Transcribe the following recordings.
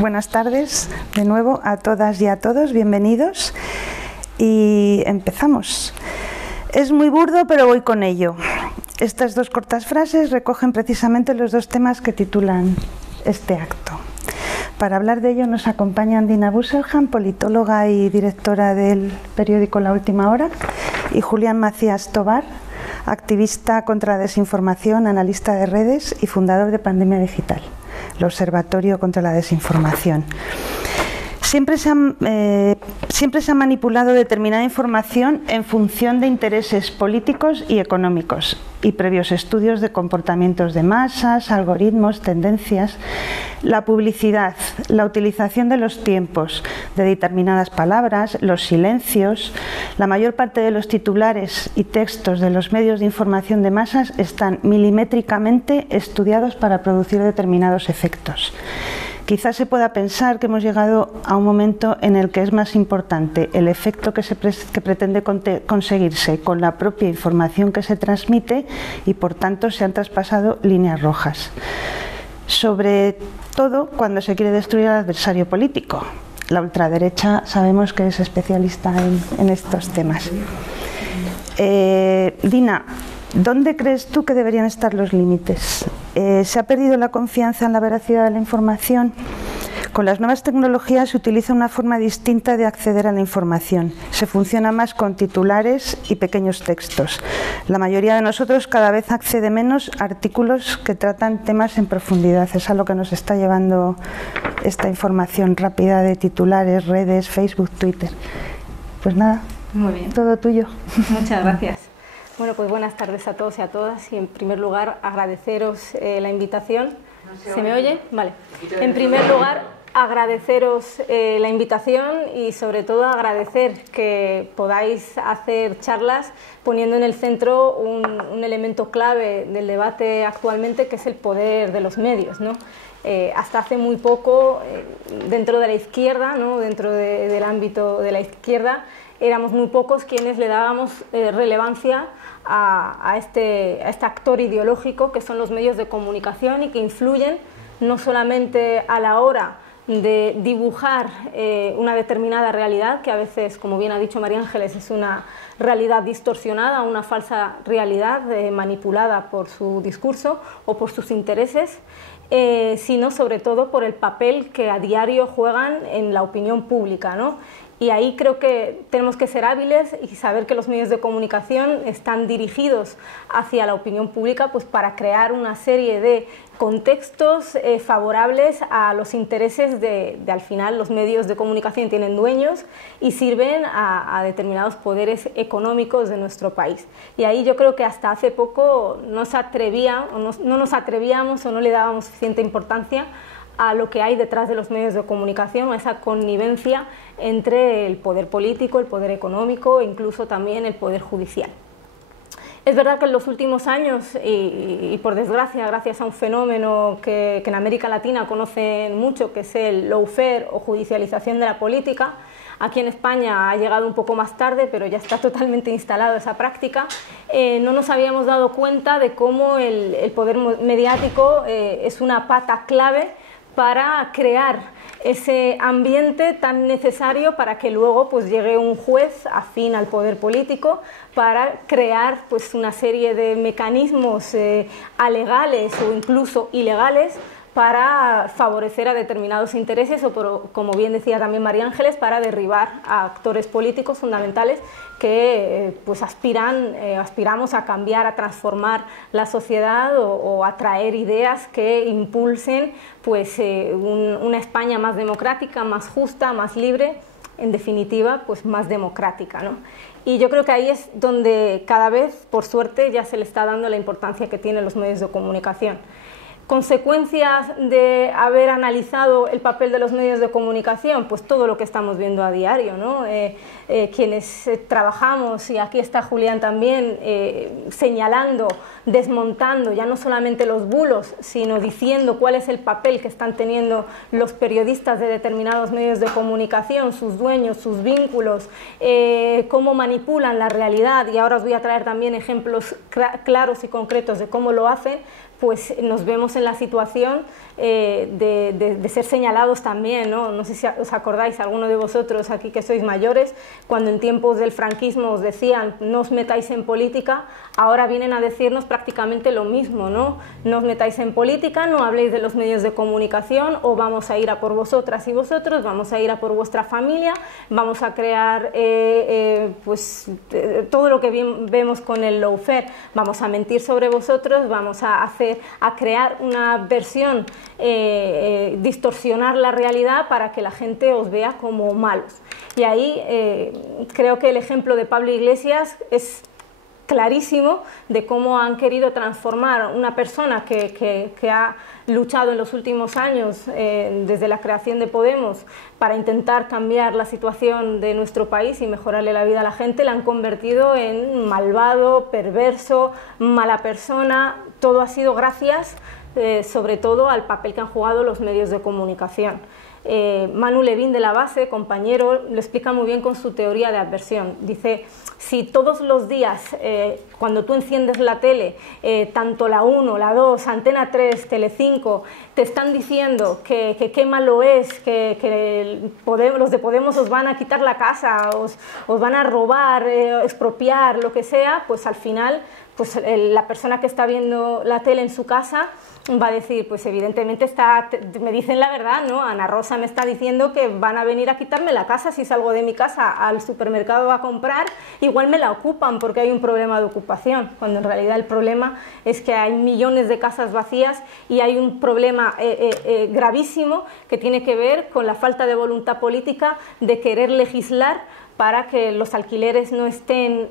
Buenas tardes de nuevo a todas y a todos, bienvenidos y empezamos. Es muy burdo, pero voy con ello. Estas dos cortas frases recogen precisamente los dos temas que titulan este acto. Para hablar de ello nos acompañan Dina Busselham, politóloga y directora del periódico La Última Hora, y Julián Macías Tobar, activista contra la desinformación, analista de redes y fundador de Pandemia Digital, el Observatorio contra la Desinformación. Siempre se ha manipulado determinada información en función de intereses políticos y económicos y previos estudios de comportamientos de masas, algoritmos, tendencias. La publicidad, la utilización de los tiempos de determinadas palabras, los silencios, la mayor parte de los titulares y textos de los medios de información de masas están milimétricamente estudiados para producir determinados efectos. Quizás se pueda pensar que hemos llegado a un momento en el que es más importante el efecto que pretende conseguirse con la propia información que se transmite y por tanto se han traspasado líneas rojas. Sobre todo cuando se quiere destruir al adversario político. La ultraderecha sabemos que es especialista en estos temas. Dina, ¿dónde crees tú que deberían estar los límites? ¿Se ha perdido la confianza en la veracidad de la información? Con las nuevas tecnologías se utiliza una forma distinta de acceder a la información. Se funciona más con titulares y pequeños textos. La mayoría de nosotros cada vez accede menos a artículos que tratan temas en profundidad. Es a lo que nos está llevando esta información rápida de titulares, redes, Facebook, Twitter. Pues nada, muy bien. Todo tuyo. Muchas gracias. Bueno, pues buenas tardes a todos y a todas y en primer lugar agradeceros la invitación. ¿Se me oye? Vale. En primer lugar agradeceros la invitación y sobre todo agradecer que podáis hacer charlas poniendo en el centro un elemento clave del debate actualmente, que es el poder de los medios, ¿no? Hasta hace muy poco dentro de la izquierda, ¿no? Dentro del ámbito de la izquierda éramos muy pocos quienes le dábamos relevancia a este actor ideológico que son los medios de comunicación y que influyen no solamente a la hora de dibujar una determinada realidad, que a veces, como bien ha dicho María Ángeles, es una realidad distorsionada, una falsa realidad manipulada por su discurso o por sus intereses, sino sobre todo por el papel que a diario juegan en la opinión pública, ¿no? Y ahí creo que tenemos que ser hábiles y saber que los medios de comunicación están dirigidos hacia la opinión pública, pues para crear una serie de contextos favorables a los intereses de al final los medios de comunicación tienen dueños y sirven a determinados poderes económicos de nuestro país. Y ahí yo creo que hasta hace poco no nos atrevíamos o no le dábamos suficiente importancia a lo que hay detrás de los medios de comunicación, a esa connivencia entre el poder político, el poder económico e incluso también el poder judicial. Es verdad que en los últimos años, y por desgracia, gracias a un fenómeno que en América Latina conocen mucho, que es el lawfare o judicialización de la política, aquí en España ha llegado un poco más tarde, pero ya está totalmente instalado esa práctica, no nos habíamos dado cuenta de cómo el poder mediático es una pata clave para crear ese ambiente tan necesario para que luego pues llegue un juez afín al poder político para crear pues una serie de mecanismos alegales o incluso ilegales para favorecer a determinados intereses o, como bien decía también María Ángeles, para derribar a actores políticos fundamentales que pues aspiramos a cambiar, a transformar la sociedad o a traer ideas que impulsen pues, una España más democrática, más justa, más libre, en definitiva pues más democrática, ¿no? Y yo creo que ahí es donde cada vez, por suerte, ya se le está dando la importancia que tienen los medios de comunicación. ¿Consecuencias de haber analizado el papel de los medios de comunicación? Pues todo lo que estamos viendo a diario, ¿no? Quienes trabajamos, y aquí está Julián también, señalando, desmontando ya no solamente los bulos, sino diciendo cuál es el papel que están teniendo los periodistas de determinados medios de comunicación, sus dueños, sus vínculos, cómo manipulan la realidad, y ahora os voy a traer también ejemplos claros y concretos de cómo lo hacen, pues nos vemos en la situación de ser señalados también, ¿no? No sé si os acordáis, alguno de vosotros aquí que sois mayores, cuando en tiempos del franquismo os decían no os metáis en política, ahora vienen a decirnos prácticamente lo mismo, ¿no? No os metáis en política, no habléis de los medios de comunicación, o vamos a ir a por vosotras y vosotros, vamos a ir a por vuestra familia, vamos a crear todo lo que vemos con el lawfare, vamos a mentir sobre vosotros, vamos a crear una versión, distorsionar la realidad para que la gente os vea como malos. Y ahí creo que el ejemplo de Pablo Iglesias es clarísimo de cómo han querido transformar una persona que ha luchado en los últimos años desde la creación de Podemos para intentar cambiar la situación de nuestro país y mejorarle la vida a la gente. La han convertido en malvado, perverso, mala persona. Todo ha sido gracias sobre todo al papel que han jugado los medios de comunicación. Manu Levín de la Base, compañero, lo explica muy bien con su teoría de adversión. Dice, si todos los días, cuando tú enciendes la tele, tanto la 1, la 2, Antena 3, Telecinco, te están diciendo que qué malo es, que los de Podemos os van a quitar la casa, os van a robar, expropiar, lo que sea, pues al final pues la persona que está viendo la tele en su casa va a decir, pues evidentemente me dicen la verdad, ¿no? Ana Rosa me está diciendo que van a venir a quitarme la casa si salgo de mi casa al supermercado a comprar, igual me la ocupan porque hay un problema de ocupación, cuando en realidad el problema es que hay millones de casas vacías y hay un problema gravísimo que tiene que ver con la falta de voluntad política de querer legislar para que los alquileres no estén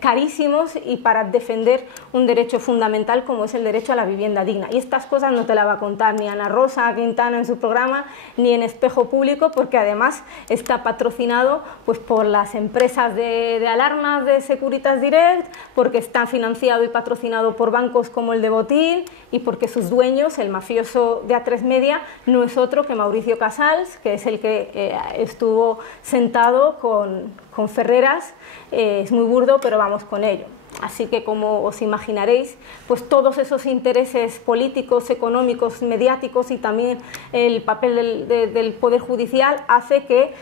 carísimos y para defender un derecho fundamental como es el derecho a la vivienda digna. Y estas cosas no te las va a contar ni Ana Rosa Quintana en su programa, ni en Espejo Público, porque además está patrocinado pues, por las empresas de alarmas de Securitas Direct, porque está financiado y patrocinado por bancos como el de Botín y porque sus dueños, el mafioso de A3 Media, no es otro que Mauricio Casals, que es el que estuvo sentado con Ferreras. Es muy burdo, pero vamos con ello. Así que, como os imaginaréis, pues todos esos intereses políticos, económicos, mediáticos y también el papel del Poder Judicial hace que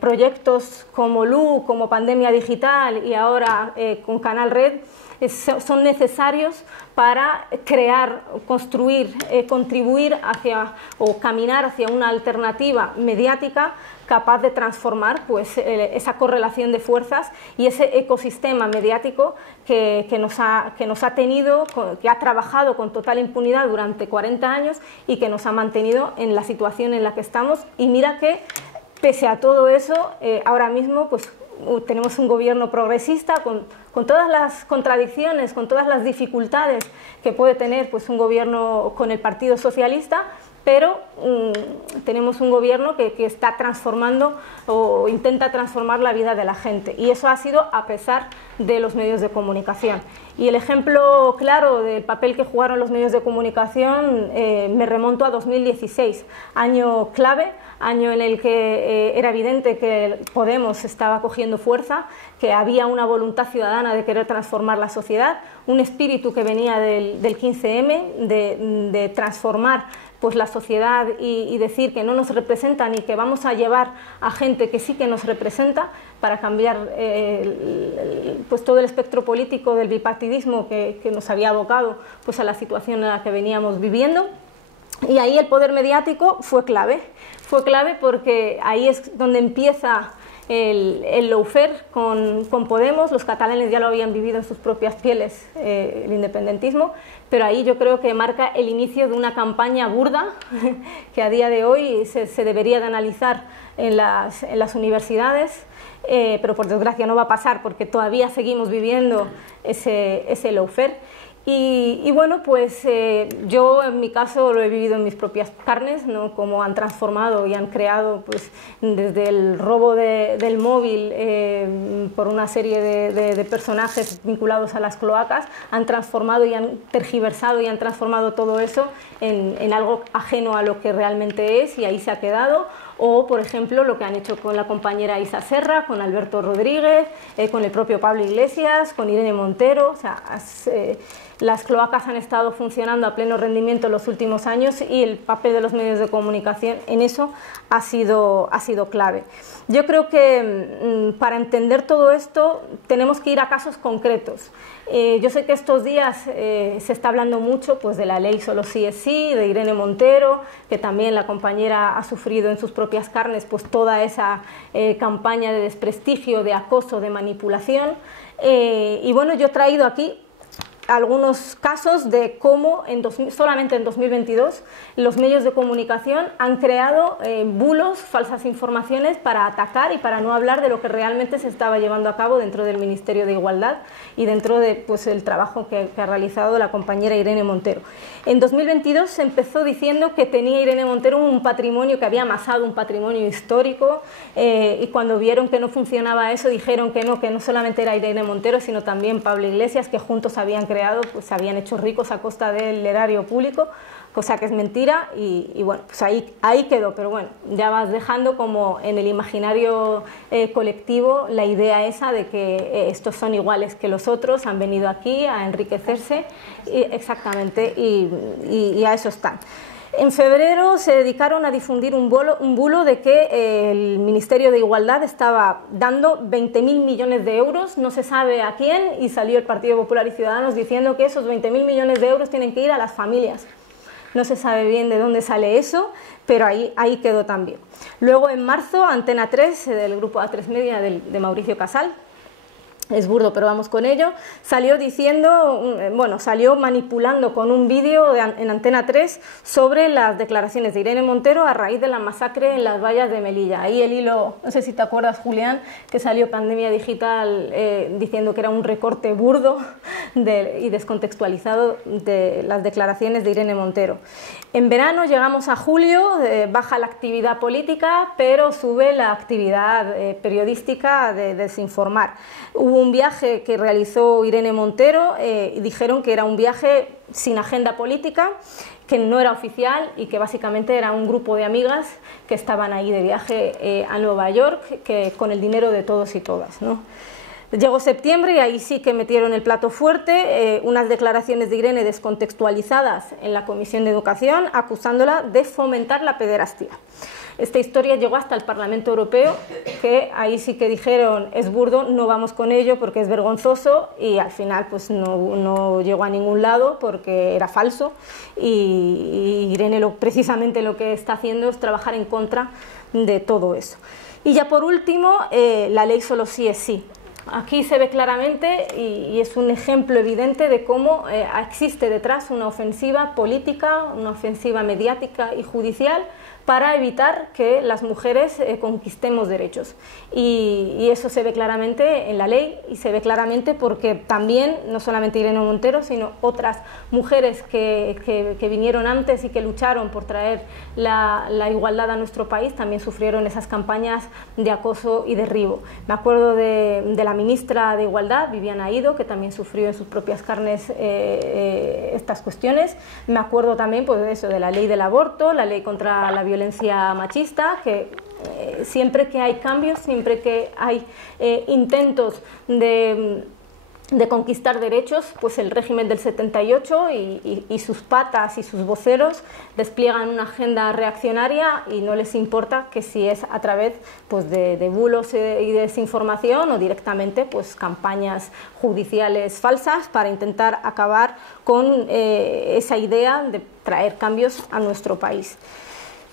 proyectos como LU, como Pandemia Digital y ahora con Canal Red son necesarios para crear, construir, contribuir hacia o caminar hacia una alternativa mediática capaz de transformar pues, esa correlación de fuerzas y ese ecosistema mediático que nos ha tenido, que ha trabajado con total impunidad durante 40 años y que nos ha mantenido en la situación en la que estamos. Y mira que, pese a todo eso, ahora mismo pues, tenemos un gobierno progresista con todas las contradicciones, con todas las dificultades que puede tener pues, un gobierno con el Partido Socialista, pero tenemos un gobierno que está transformando o intenta transformar la vida de la gente, y eso ha sido a pesar de los medios de comunicación. Y el ejemplo claro del papel que jugaron los medios de comunicación me remonto a 2016, año clave, año en el que era evidente que Podemos estaba cogiendo fuerza, que había una voluntad ciudadana de querer transformar la sociedad, un espíritu que venía del 15M, de transformar pues, la sociedad y decir que no nos representan y que vamos a llevar a gente que sí que nos representa para cambiar pues, todo el espectro político del bipartidismo que nos había abocado pues, a la situación en la que veníamos viviendo. Y ahí el poder mediático fue clave porque ahí es donde empieza el lawfare con Podemos. Los catalanes ya lo habían vivido en sus propias pieles, el independentismo, pero ahí yo creo que marca el inicio de una campaña burda que a día de hoy se debería de analizar en las universidades, pero por desgracia no va a pasar porque todavía seguimos viviendo ese lawfare. Y bueno, pues yo en mi caso lo he vivido en mis propias carnes, ¿no? Cómo han transformado y han creado, pues, desde el robo del móvil por una serie de personajes vinculados a las cloacas, han transformado y han tergiversado y han transformado todo eso en algo ajeno a lo que realmente es, y ahí se ha quedado. o, por ejemplo, lo que han hecho con la compañera Isa Serra, con Alberto Rodríguez, con el propio Pablo Iglesias, con Irene Montero. O sea, las cloacas han estado funcionando a pleno rendimiento en los últimos años y el papel de los medios de comunicación en eso ha sido clave. Yo creo que para entender todo esto tenemos que ir a casos concretos. Yo sé que estos días se está hablando mucho pues, de la ley Solo sí es sí, de Irene Montero, que también la compañera ha sufrido en sus propias carnes pues, toda esa campaña de desprestigio, de acoso, de manipulación. Y bueno, yo he traído aquí algunos casos de cómo solamente en 2022 los medios de comunicación han creado bulos, falsas informaciones para atacar y para no hablar de lo que realmente se estaba llevando a cabo dentro del Ministerio de Igualdad y dentro de pues, el trabajo que ha realizado la compañera Irene Montero. En 2022 se empezó diciendo que tenía Irene Montero un patrimonio, que había amasado un patrimonio histórico, y cuando vieron que no funcionaba eso dijeron que no solamente era Irene Montero sino también Pablo Iglesias, que juntos habían pues se habían hecho ricos a costa del erario público, cosa que es mentira y bueno, pues ahí quedó, pero bueno, ya vas dejando como en el imaginario colectivo la idea esa de que estos son iguales que los otros, han venido aquí a enriquecerse, exactamente, y a eso están. En febrero se dedicaron a difundir un bulo de que el Ministerio de Igualdad estaba dando 20.000 millones de euros, no se sabe a quién, y salió el Partido Popular y Ciudadanos diciendo que esos 20.000 millones de euros tienen que ir a las familias. No se sabe bien de dónde sale eso, pero ahí quedó también. Luego en marzo, Antena 3, del grupo A3 Media de Mauricio Casal, es burdo, pero vamos con ello, salió diciendo, bueno, salió manipulando con un vídeo en Antena 3 sobre las declaraciones de Irene Montero a raíz de la masacre en las vallas de Melilla. Ahí el hilo, no sé si te acuerdas, Julián, que salió Pandemia Digital diciendo que era un recorte burdo y descontextualizado de las declaraciones de Irene Montero. En verano llegamos a julio, baja la actividad política, pero sube la actividad periodística de desinformar. Hubo un viaje que realizó Irene Montero y dijeron que era un viaje sin agenda política, que no era oficial y que básicamente era un grupo de amigas que estaban ahí de viaje a Nueva York con el dinero de todos y todas, ¿no? Llegó septiembre y ahí sí que metieron el plato fuerte, unas declaraciones de Irene descontextualizadas en la Comisión de Educación acusándola de fomentar la pederastia. Esta historia llegó hasta el Parlamento Europeo, que ahí sí que dijeron es burdo, no vamos con ello porque es vergonzoso, y al final pues no llegó a ningún lado porque era falso, y Irene precisamente lo que está haciendo es trabajar en contra de todo eso. Y ya por último, la ley Solo sí es sí. Aquí se ve claramente y es un ejemplo evidente de cómo existe detrás una ofensiva política, una ofensiva mediática y judicial para evitar que las mujeres conquistemos derechos. Y eso se ve claramente en la ley y se ve claramente porque también, no solamente Irene Montero, sino otras mujeres que vinieron antes y que lucharon por traer la igualdad a nuestro país, también sufrieron esas campañas de acoso y derribo. Me acuerdo de la ministra de Igualdad, Viviana Ido, que también sufrió en sus propias carnes estas cuestiones. Me acuerdo también pues, de eso, de la ley del aborto, la ley contra la violencia machista, que siempre que hay cambios, siempre que hay intentos de conquistar derechos, pues el régimen del 78 y sus patas y sus voceros despliegan una agenda reaccionaria y no les importa que si es a través pues, de bulos y desinformación o directamente pues, campañas judiciales falsas para intentar acabar con esa idea de traer cambios a nuestro país.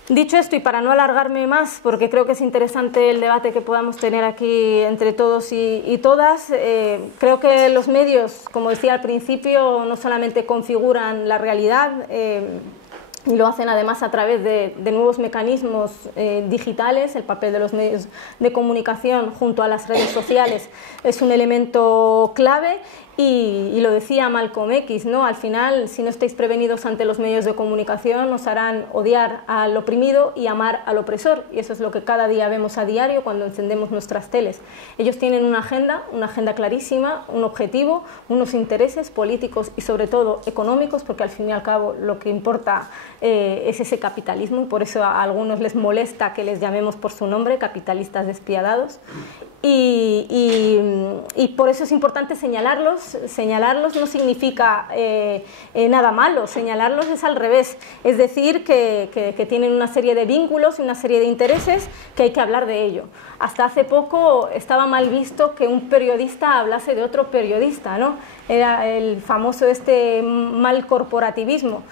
Dicho esto, y para no alargarme más, porque creo que es interesante el debate que podamos tener aquí entre todos y todas, creo que los medios, como decía al principio, no solamente configuran la realidad, y lo hacen además a través de nuevos mecanismos digitales. El papel de los medios de comunicación junto a las redes sociales es un elemento clave. Y lo decía Malcolm X, ¿no? Al final, si no estáis prevenidos ante los medios de comunicación, os harán odiar al oprimido y amar al opresor. Y eso es lo que cada día vemos a diario cuando encendemos nuestras teles. Ellos tienen una agenda clarísima, un objetivo, unos intereses políticos y sobre todo económicos, porque al fin y al cabo lo que importa es ese capitalismo, y por eso a algunos les molesta que les llamemos por su nombre, capitalistas despiadados. Y por eso es importante señalarlos. Señalarlos no significa nada malo, señalarlos es al revés, es decir, que tienen una serie de vínculos y una serie de intereses que hay que hablar de ello. Hasta hace poco estaba mal visto que un periodista hablase de otro periodista, ¿no? Era el famoso mal corporativismo.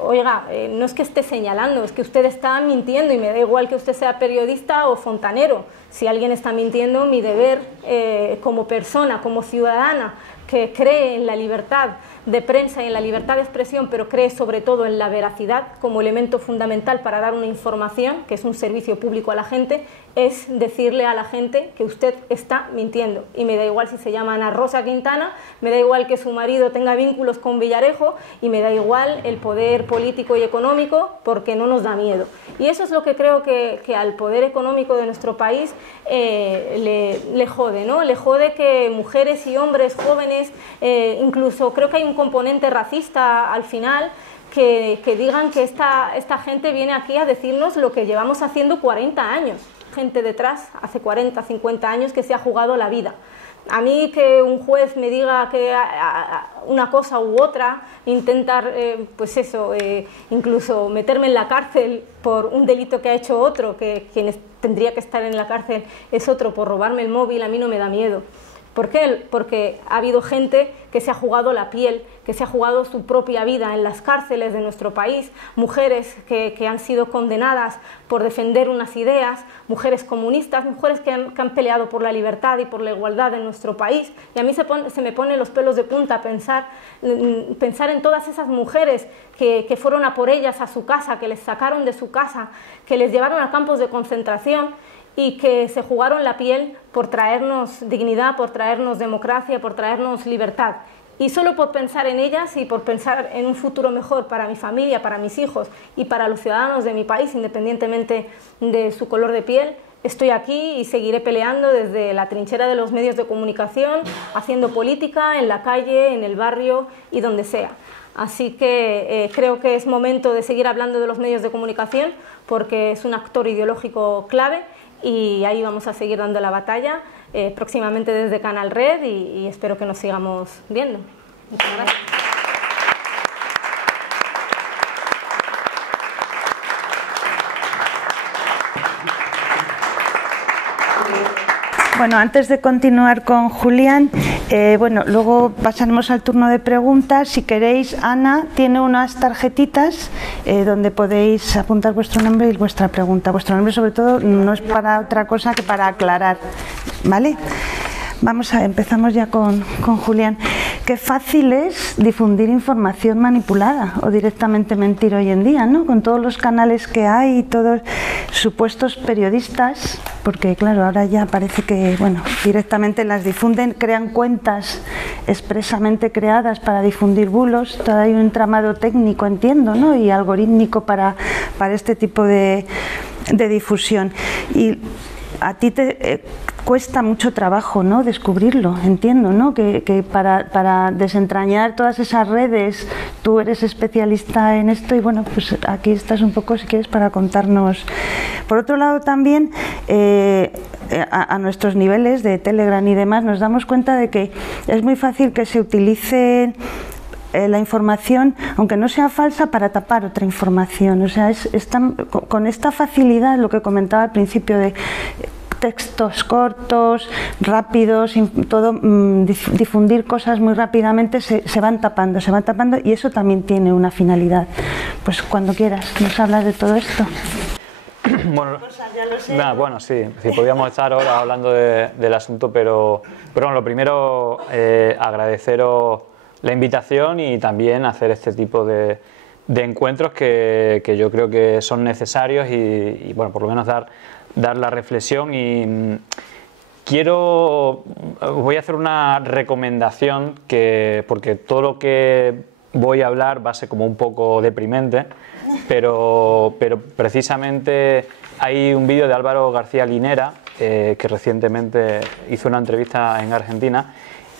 Oiga, no es que esté señalando, es que usted está mintiendo y me da igual que usted sea periodista o fontanero. Si alguien está mintiendo, mi deber como persona, como ciudadana, que cree en la libertad de prensa y en la libertad de expresión, pero cree sobre todo en la veracidad como elemento fundamental para dar una información, que es un servicio público a la gente, es decirle a la gente que usted está mintiendo. Y me da igual si se llama Ana Rosa Quintana, me da igual que su marido tenga vínculos con Villarejo y me da igual el poder político y económico, porque no nos da miedo. Y eso es lo que creo que al poder económico de nuestro país le jode, ¿no? Le jode que mujeres y hombres jóvenes, incluso creo que hay un componente racista al final, que digan que esta gente viene aquí a decirnos lo que llevamos haciendo 40 años. Gente detrás, hace 40, 50 años, que se ha jugado la vida. A mí que un juez me diga que una cosa u otra, intentar, pues eso, incluso meterme en la cárcel por un delito que ha hecho otro, que quien tendría que estar en la cárcel es otro por robarme el móvil, a mí no me da miedo. ¿Por qué? Porque ha habido gente que se ha jugado la piel, que se ha jugado su propia vida en las cárceles de nuestro país, mujeres que han sido condenadas por defender unas ideas, mujeres comunistas, mujeres que han peleado por la libertad y por la igualdad en nuestro país. Y a mí se me ponen los pelos de punta pensar en todas esas mujeres que fueron a por ellas a su casa, que les sacaron de su casa, que les llevaron a campos de concentración y que se jugaron la piel por traernos dignidad, por traernos democracia, por traernos libertad. Y solo por pensar en ellas y por pensar en un futuro mejor para mi familia, para mis hijos y para los ciudadanos de mi país, independientemente de su color de piel, estoy aquí y seguiré peleando desde la trinchera de los medios de comunicación, haciendo política en la calle, en el barrio y donde sea. Así que creo que es momento de seguir hablando de los medios de comunicación porque es un actor ideológico clave y ahí vamos a seguir dando la batalla, próximamente desde Canal Red y espero que nos sigamos viendo. Muchas gracias. Bueno, antes de continuar con Julián, luego pasaremos al turno de preguntas. Si queréis, Ana tiene unas tarjetitas donde podéis apuntar vuestro nombre y vuestra pregunta. Vuestro nombre, sobre todo, no es para otra cosa que para aclarar, ¿vale? Empezamos ya con Julián. Qué fácil es difundir información manipulada o directamente mentir hoy en día, ¿no? Con todos los canales que hay y todos supuestos periodistas, porque claro, ahora ya parece que, directamente las difunden, crean cuentas expresamente creadas para difundir bulos. Todo hay un entramado técnico, entiendo, ¿no? Y algorítmico para este tipo de difusión. Y a ti te cuesta mucho trabajo, ¿no?, descubrirlo, entiendo, ¿no?, que para desentrañar todas esas redes tú eres especialista en esto y pues aquí estás un poco, si quieres, para contarnos. Por otro lado también, a nuestros niveles de Telegram y demás, nos damos cuenta de que es muy fácil que se utilice la información, aunque no sea falsa, para tapar otra información. O sea, con esta facilidad, lo que comentaba al principio, de textos cortos, rápidos, todo, difundir cosas muy rápidamente, se van tapando y eso también tiene una finalidad. Pues cuando quieras, nos hablas de todo esto. Bueno, sí, podríamos estar ahora hablando del asunto, pero bueno, lo primero, agradeceros la invitación y también hacer este tipo de encuentros que yo creo que son necesarios y por lo menos dar la reflexión y voy a hacer una recomendación porque todo lo que voy a hablar va a ser como un poco deprimente, pero precisamente hay un vídeo de Álvaro García Linera que recientemente hizo una entrevista en Argentina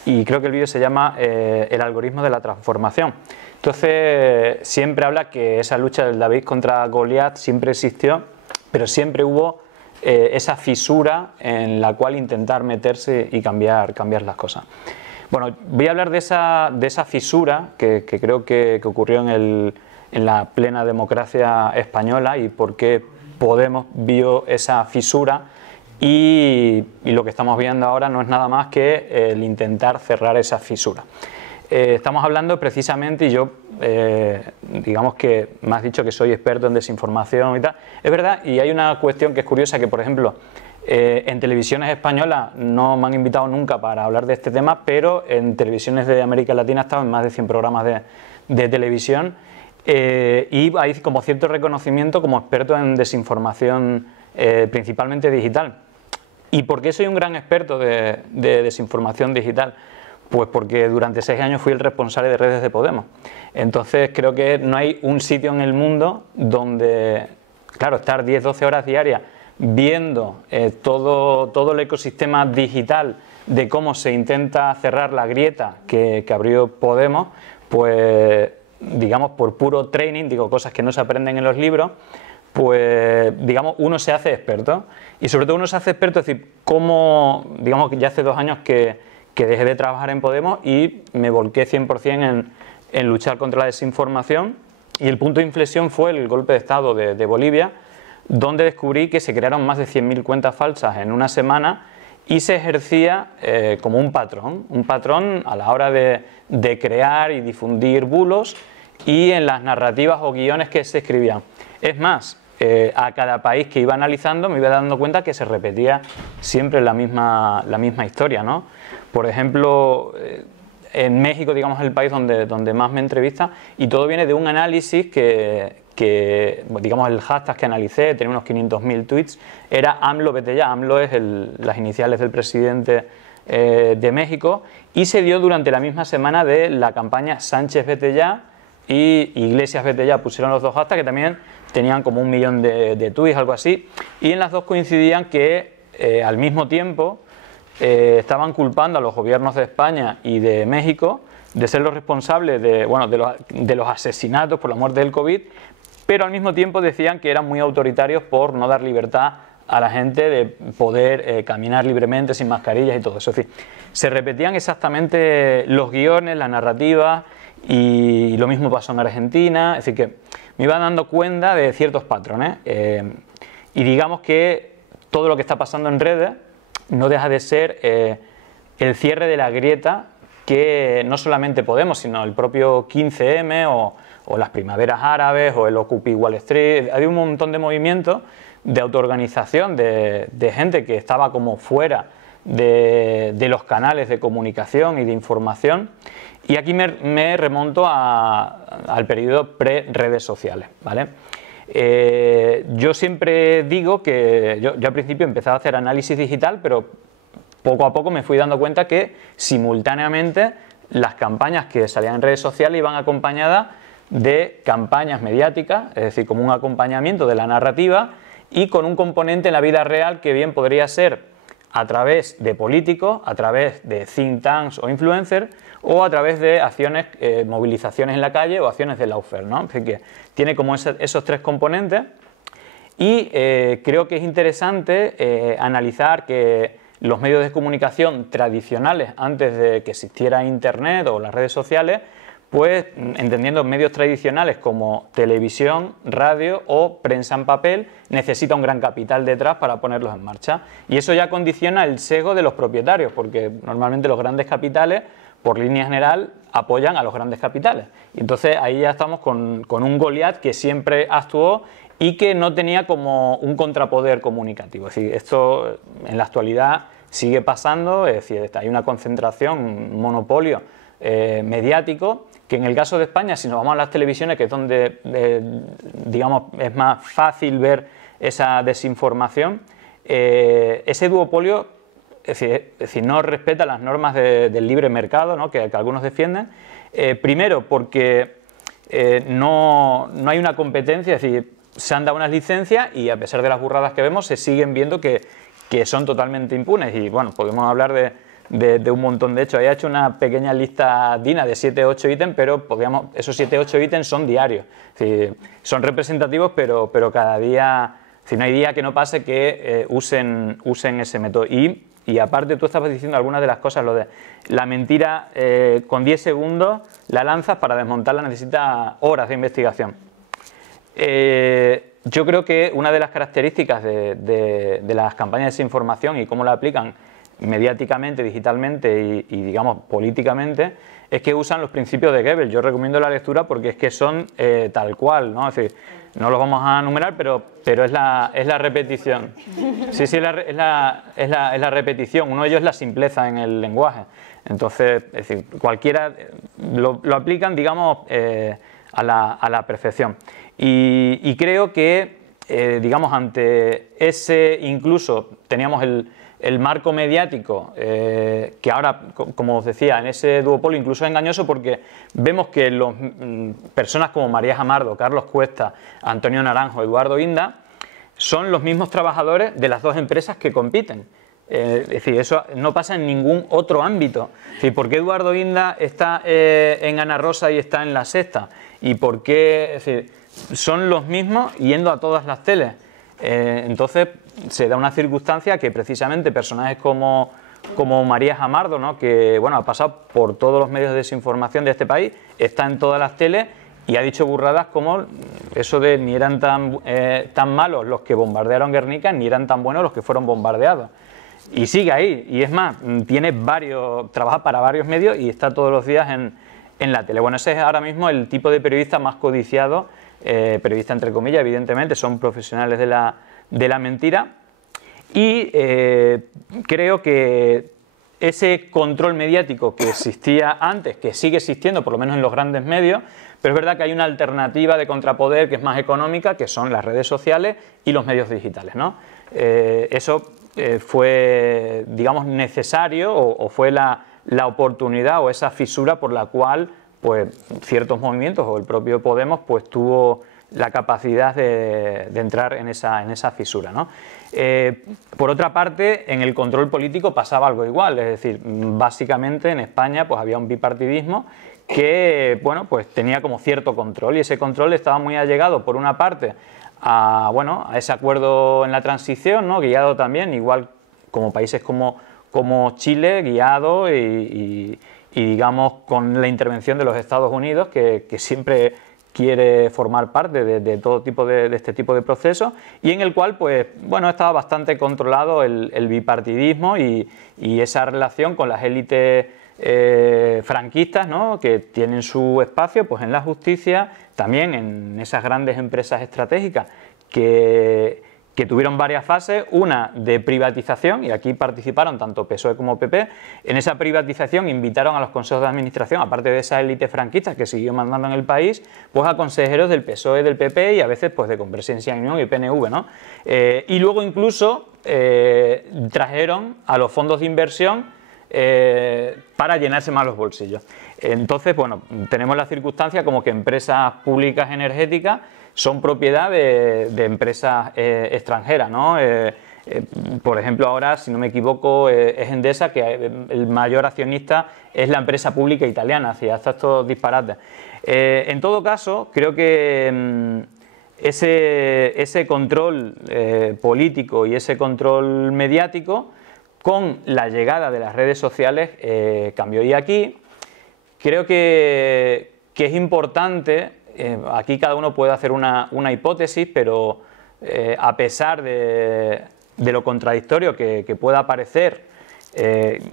y creo que el vídeo se llama El algoritmo de la transformación. Entonces siempre habla que esa lucha del David contra Goliat siempre existió, pero siempre hubo esa fisura en la cual intentar meterse y cambiar las cosas. Bueno, voy a hablar de esa fisura que creo que ocurrió en la plena democracia española y por qué Podemos vio esa fisura y lo que estamos viendo ahora no es nada más que el intentar cerrar esa fisura. Estamos hablando precisamente, y yo digamos que me has dicho que soy experto en desinformación y tal, es verdad, y hay una cuestión que es curiosa, que por ejemplo en televisiones españolas no me han invitado nunca para hablar de este tema, pero en televisiones de América Latina he estado en más de 100 programas de televisión y hay como cierto reconocimiento como experto en desinformación principalmente digital. ¿Y por qué soy un gran experto de desinformación digital? Pues porque durante 6 años fui el responsable de redes de Podemos. Entonces creo que no hay un sitio en el mundo donde, claro, estar 10-12 horas diarias viendo todo el ecosistema digital de cómo se intenta cerrar la grieta que abrió Podemos, pues digamos por puro training, digo cosas que no se aprenden en los libros, pues digamos uno se hace experto y sobre todo uno se hace experto, es decir, cómo, digamos que ya hace 2 años que dejé de trabajar en Podemos y me volqué 100% en luchar contra la desinformación y el punto de inflexión fue el golpe de Estado de Bolivia, donde descubrí que se crearon más de 100.000 cuentas falsas en una semana y se ejercía como un patrón a la hora de crear y difundir bulos y en las narrativas o guiones que se escribían. Es más, a cada país que iba analizando me iba dando cuenta que se repetía siempre la misma historia, ¿no? Por ejemplo, en México, digamos, es el país donde más me entrevista y todo viene de un análisis que digamos, el hashtag que analicé, tenía unos 500.000 tweets, era AMLO vete ya. AMLO es las iniciales del presidente de México y se dio durante la misma semana de la campaña Sánchez vete ya y Iglesias vete ya. Pusieron los dos hashtags que también tenían como 1 millón de tweets, algo así, y en las dos coincidían que al mismo tiempo estaban culpando a los gobiernos de España y de México de ser los responsables de los asesinatos por la muerte del COVID, pero al mismo tiempo decían que eran muy autoritarios por no dar libertad a la gente de poder caminar libremente sin mascarillas y todo eso. Es decir, se repetían exactamente los guiones, las narrativas y lo mismo pasó en Argentina. Es decir, que me iba dando cuenta de ciertos patrones y digamos que todo lo que está pasando en redes no deja de ser el cierre de la grieta que no solamente Podemos, sino el propio 15M o las primaveras árabes o el Occupy Wall Street. Hay un montón de movimientos de autoorganización de gente que estaba como fuera de los canales de comunicación y de información. Y aquí me remonto al periodo pre-redes sociales, ¿vale? Yo siempre digo que yo al principio empecé a hacer análisis digital, pero poco a poco me fui dando cuenta que simultáneamente las campañas que salían en redes sociales iban acompañadas de campañas mediáticas, es decir, como un acompañamiento de la narrativa y con un componente en la vida real que bien podría ser a través de políticos, a través de think tanks o influencers o a través de acciones, movilizaciones en la calle o acciones de lawfare, ¿no? Así que tiene como esos 3 componentes y creo que es interesante analizar que los medios de comunicación tradicionales antes de que existiera Internet o las redes sociales, pues entendiendo medios tradicionales como televisión, radio o prensa en papel, necesita un gran capital detrás para ponerlos en marcha. Y eso ya condiciona el sesgo de los propietarios, porque normalmente los grandes capitales, por línea general, apoyan a los grandes capitales. Y entonces ahí ya estamos con un Goliat que siempre actuó y que no tenía como un contrapoder comunicativo. Es decir, esto en la actualidad sigue pasando, es decir, hay una concentración, un monopolio mediático, que en el caso de España, si nos vamos a las televisiones, que es donde digamos es más fácil ver esa desinformación, ese duopolio es decir, no respeta las normas del libre mercado, ¿no? que algunos defienden. Primero, porque no hay una competencia, es decir, se han dado unas licencias y a pesar de las burradas que vemos, se siguen viendo que son totalmente impunes. Y bueno, podemos hablar de un montón de hechos. He hecho una pequeña lista DINA de 7-8 ítems, pero esos 7-8 ítems son diarios. Es decir, son representativos, pero cada día, no hay día que no pase que usen ese método. Y aparte tú estabas diciendo algunas de las cosas, lo de la mentira con 10 segundos la lanzas, para desmontarla necesita horas de investigación. Yo creo que una de las características de las campañas de desinformación y cómo la aplican mediáticamente, digitalmente y digamos políticamente, es que usan los principios de Goebbels. Yo recomiendo la lectura porque es que son tal cual, ¿no? Es decir, no los vamos a enumerar, pero es la repetición. Sí, es la repetición. Uno de ellos es la simpleza en el lenguaje. Entonces, es decir, cualquiera lo aplican, digamos, a la perfección. Y creo que, digamos, ante ese, incluso teníamos el marco mediático, que ahora, como os decía, en ese duopolio incluso es engañoso, porque vemos que personas como María Jamardo, Carlos Cuesta, Antonio Naranjo, Eduardo Inda, son los mismos trabajadores de las dos empresas que compiten. Es decir, eso no pasa en ningún otro ámbito. Es decir, ¿por qué Eduardo Inda está en Ana Rosa y está en La Sexta? ¿Y por qué? Es decir, son los mismos yendo a todas las teles. Entonces se da una circunstancia que precisamente personajes como María Jamardo, ¿no? Que bueno, ha pasado por todos los medios de desinformación de este país, está en todas las teles y ha dicho burradas como eso de ni eran tan malos los que bombardearon Guernica, ni eran tan buenos los que fueron bombardeados. Y sigue ahí, y es más, trabaja para varios medios y está todos los días en la tele. Bueno, ese es ahora mismo el tipo de periodista más codiciado, periodista entre comillas, evidentemente, son profesionales de la mentira. Y creo que ese control mediático que existía antes, que sigue existiendo por lo menos en los grandes medios, pero es verdad que hay una alternativa de contrapoder que es más económica, que son las redes sociales y los medios digitales, ¿no? Eso fue, digamos, necesario o fue la oportunidad o esa fisura por la cual pues, ciertos movimientos o el propio Podemos pues, tuvo la capacidad de entrar en esa fisura, ¿no? Por otra parte, en el control político pasaba algo igual, es decir, básicamente en España pues, había un bipartidismo que bueno, pues, tenía como cierto control y ese control estaba muy allegado, por una parte, a ese acuerdo en la transición, ¿no? Guiado también, igual como países como Chile, guiado y digamos con la intervención de los Estados Unidos, que siempre quiere formar parte de todo tipo de este tipo de procesos, y en el cual pues bueno, estaba bastante controlado el bipartidismo y esa relación con las élites franquistas, ¿no? Que tienen su espacio pues en la justicia, también en esas grandes empresas estratégicas que tuvieron varias fases, una de privatización, y aquí participaron tanto PSOE como PP. En esa privatización invitaron a los consejos de administración, aparte de esa élite franquista que siguió mandando en el país, pues a consejeros del PSOE, del PP y a veces pues de Convergencia y Unión y PNV, ¿no? Y luego incluso trajeron a los fondos de inversión para llenarse más los bolsillos. Entonces, bueno, tenemos la circunstancia como que empresas públicas energéticas son propiedad de empresas extranjeras, ¿no? Por ejemplo, ahora, si no me equivoco, es Endesa, que el mayor accionista es la empresa pública italiana, así hasta estos disparates. En todo caso, creo que ese control político y ese control mediático, con la llegada de las redes sociales, cambió. Y aquí creo que es importante, aquí cada uno puede hacer una hipótesis, pero a pesar de lo contradictorio que pueda parecer,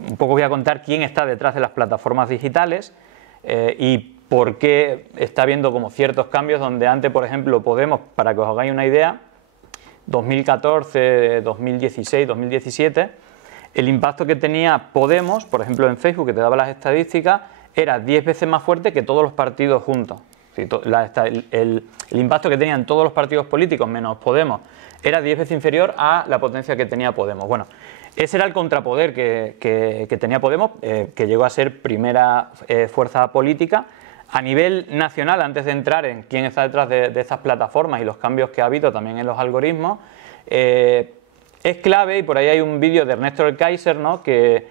un poco voy a contar quién está detrás de las plataformas digitales y por qué está habiendo como ciertos cambios donde antes, por ejemplo, Podemos, para que os hagáis una idea, 2014, 2016, 2017, el impacto que tenía Podemos, por ejemplo en Facebook, que te daba las estadísticas, era 10 veces más fuerte que todos los partidos juntos. El impacto que tenían todos los partidos políticos menos Podemos era 10 veces inferior a la potencia que tenía Podemos. Bueno, Ese era el contrapoder que tenía Podemos, que llegó a ser primera fuerza política. A nivel nacional, antes de entrar en quién está detrás de estas plataformas y los cambios que ha habido también en los algoritmos, es clave, y por ahí hay un vídeo de Ernesto El Kaiser, ¿no?, que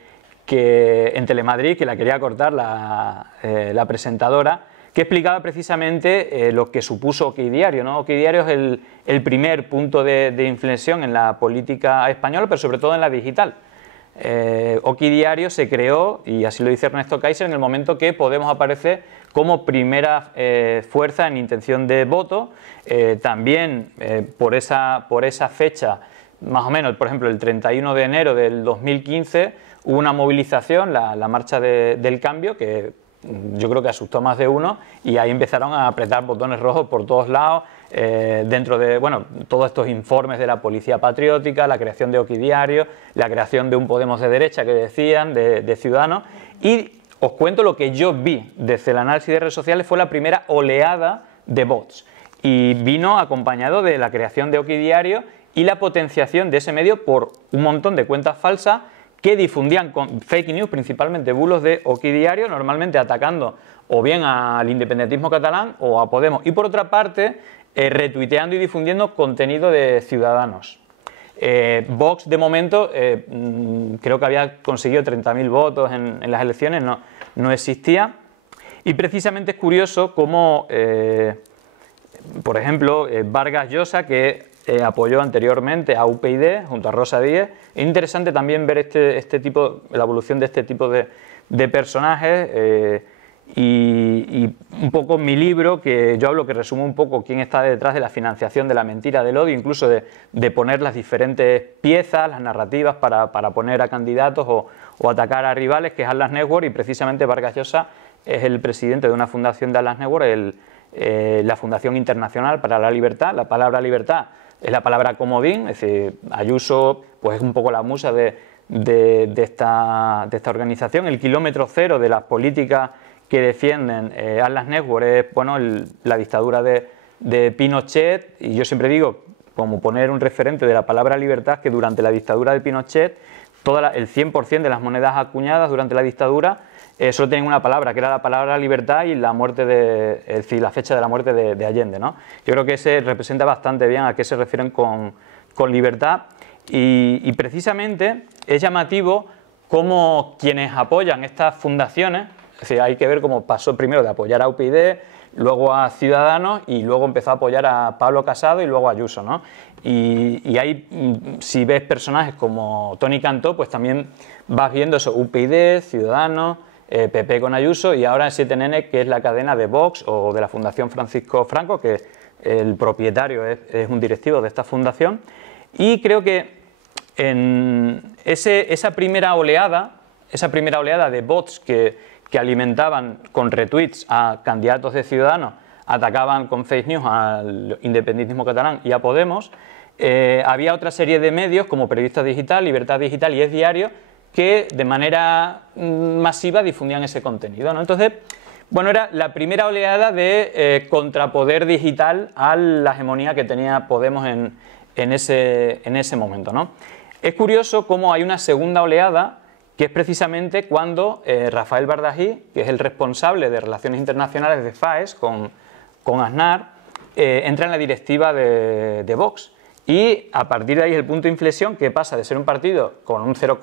en Telemadrid, que la quería cortar la presentadora, que explicaba precisamente lo que supuso Okidiario, ¿no? Okidiario es el primer punto de inflexión en la política española, pero sobre todo en la digital. Okidiario se creó, y así lo dice Ernesto Kaiser, en el momento que Podemos aparece como primera fuerza en intención de voto. También por esa fecha, más o menos, por ejemplo, el 31 de enero del 2015, hubo una movilización, la Marcha del Cambio, que yo creo que asustó a más de uno, y ahí empezaron a apretar botones rojos por todos lados, dentro de, bueno, todos estos informes de la Policía Patriótica, la creación de Okidiario, la creación de un Podemos de derecha que decían, de Ciudadanos, y os cuento lo que yo vi desde el análisis de redes sociales. Fue la primera oleada de bots, y vino acompañado de la creación de Okidiario y la potenciación de ese medio por un montón de cuentas falsas que difundían con fake news, principalmente bulos de Okidiario, normalmente atacando o bien al independentismo catalán o a Podemos, y por otra parte retuiteando y difundiendo contenido de Ciudadanos. Vox, de momento, creo que había conseguido 30.000 votos en las elecciones, no existía. Y precisamente es curioso cómo, por ejemplo, Vargas Llosa, que apoyó anteriormente a UPyD junto a Rosa Díez. Es interesante también ver la evolución de este tipo de personajes, y un poco mi libro, que yo hablo, que resume un poco quién está detrás de la financiación de la mentira, del odio, incluso de poner las diferentes piezas, las narrativas para poner a candidatos o atacar a rivales, que es Atlas Network, y precisamente Vargas Llosa es el presidente de una fundación de Atlas Network, la Fundación Internacional para la Libertad. La palabra libertad es la palabra comodín, es decir, Ayuso pues es un poco la musa de esta organización. El kilómetro cero de las políticas que defienden Atlas Network es, bueno, la dictadura de Pinochet, y yo siempre digo, como poner un referente de la palabra libertad, que durante la dictadura de Pinochet el 100% de las monedas acuñadas durante la dictadura solo tenían una palabra, que era la palabra libertad, y la muerte es decir, la fecha de la muerte de Allende, ¿no? Yo creo que ese representa bastante bien a qué se refieren con libertad, y precisamente es llamativo cómo quienes apoyan estas fundaciones, es decir, hay que ver cómo pasó primero de apoyar a UPyD, luego a Ciudadanos, y luego empezó a apoyar a Pablo Casado y luego a Ayuso, ¿no? Y ahí, si ves personajes como Toni Cantó, pues también vas viendo eso, UPyD, Ciudadanos, PP con Ayuso, y ahora 7NN, que es la cadena de Vox o de la Fundación Francisco Franco, que el propietario es un directivo de esta fundación. Y creo que en esa primera oleada de bots que alimentaban con retweets a candidatos de Ciudadanos, atacaban con fake news al independentismo catalán y a Podemos, había otra serie de medios como Periodistas Digital, Libertad Digital y Es Diario, que de manera masiva difundían ese contenido, ¿no? Entonces, bueno, era la primera oleada de contrapoder digital a la hegemonía que tenía Podemos en ese momento, ¿no? Es curioso cómo hay una segunda oleada, que es precisamente cuando Rafael Bardají, que es el responsable de Relaciones Internacionales de FAES con Aznar, entra en la directiva de Vox. Y a partir de ahí es el punto de inflexión, que pasa de ser un partido con un 0,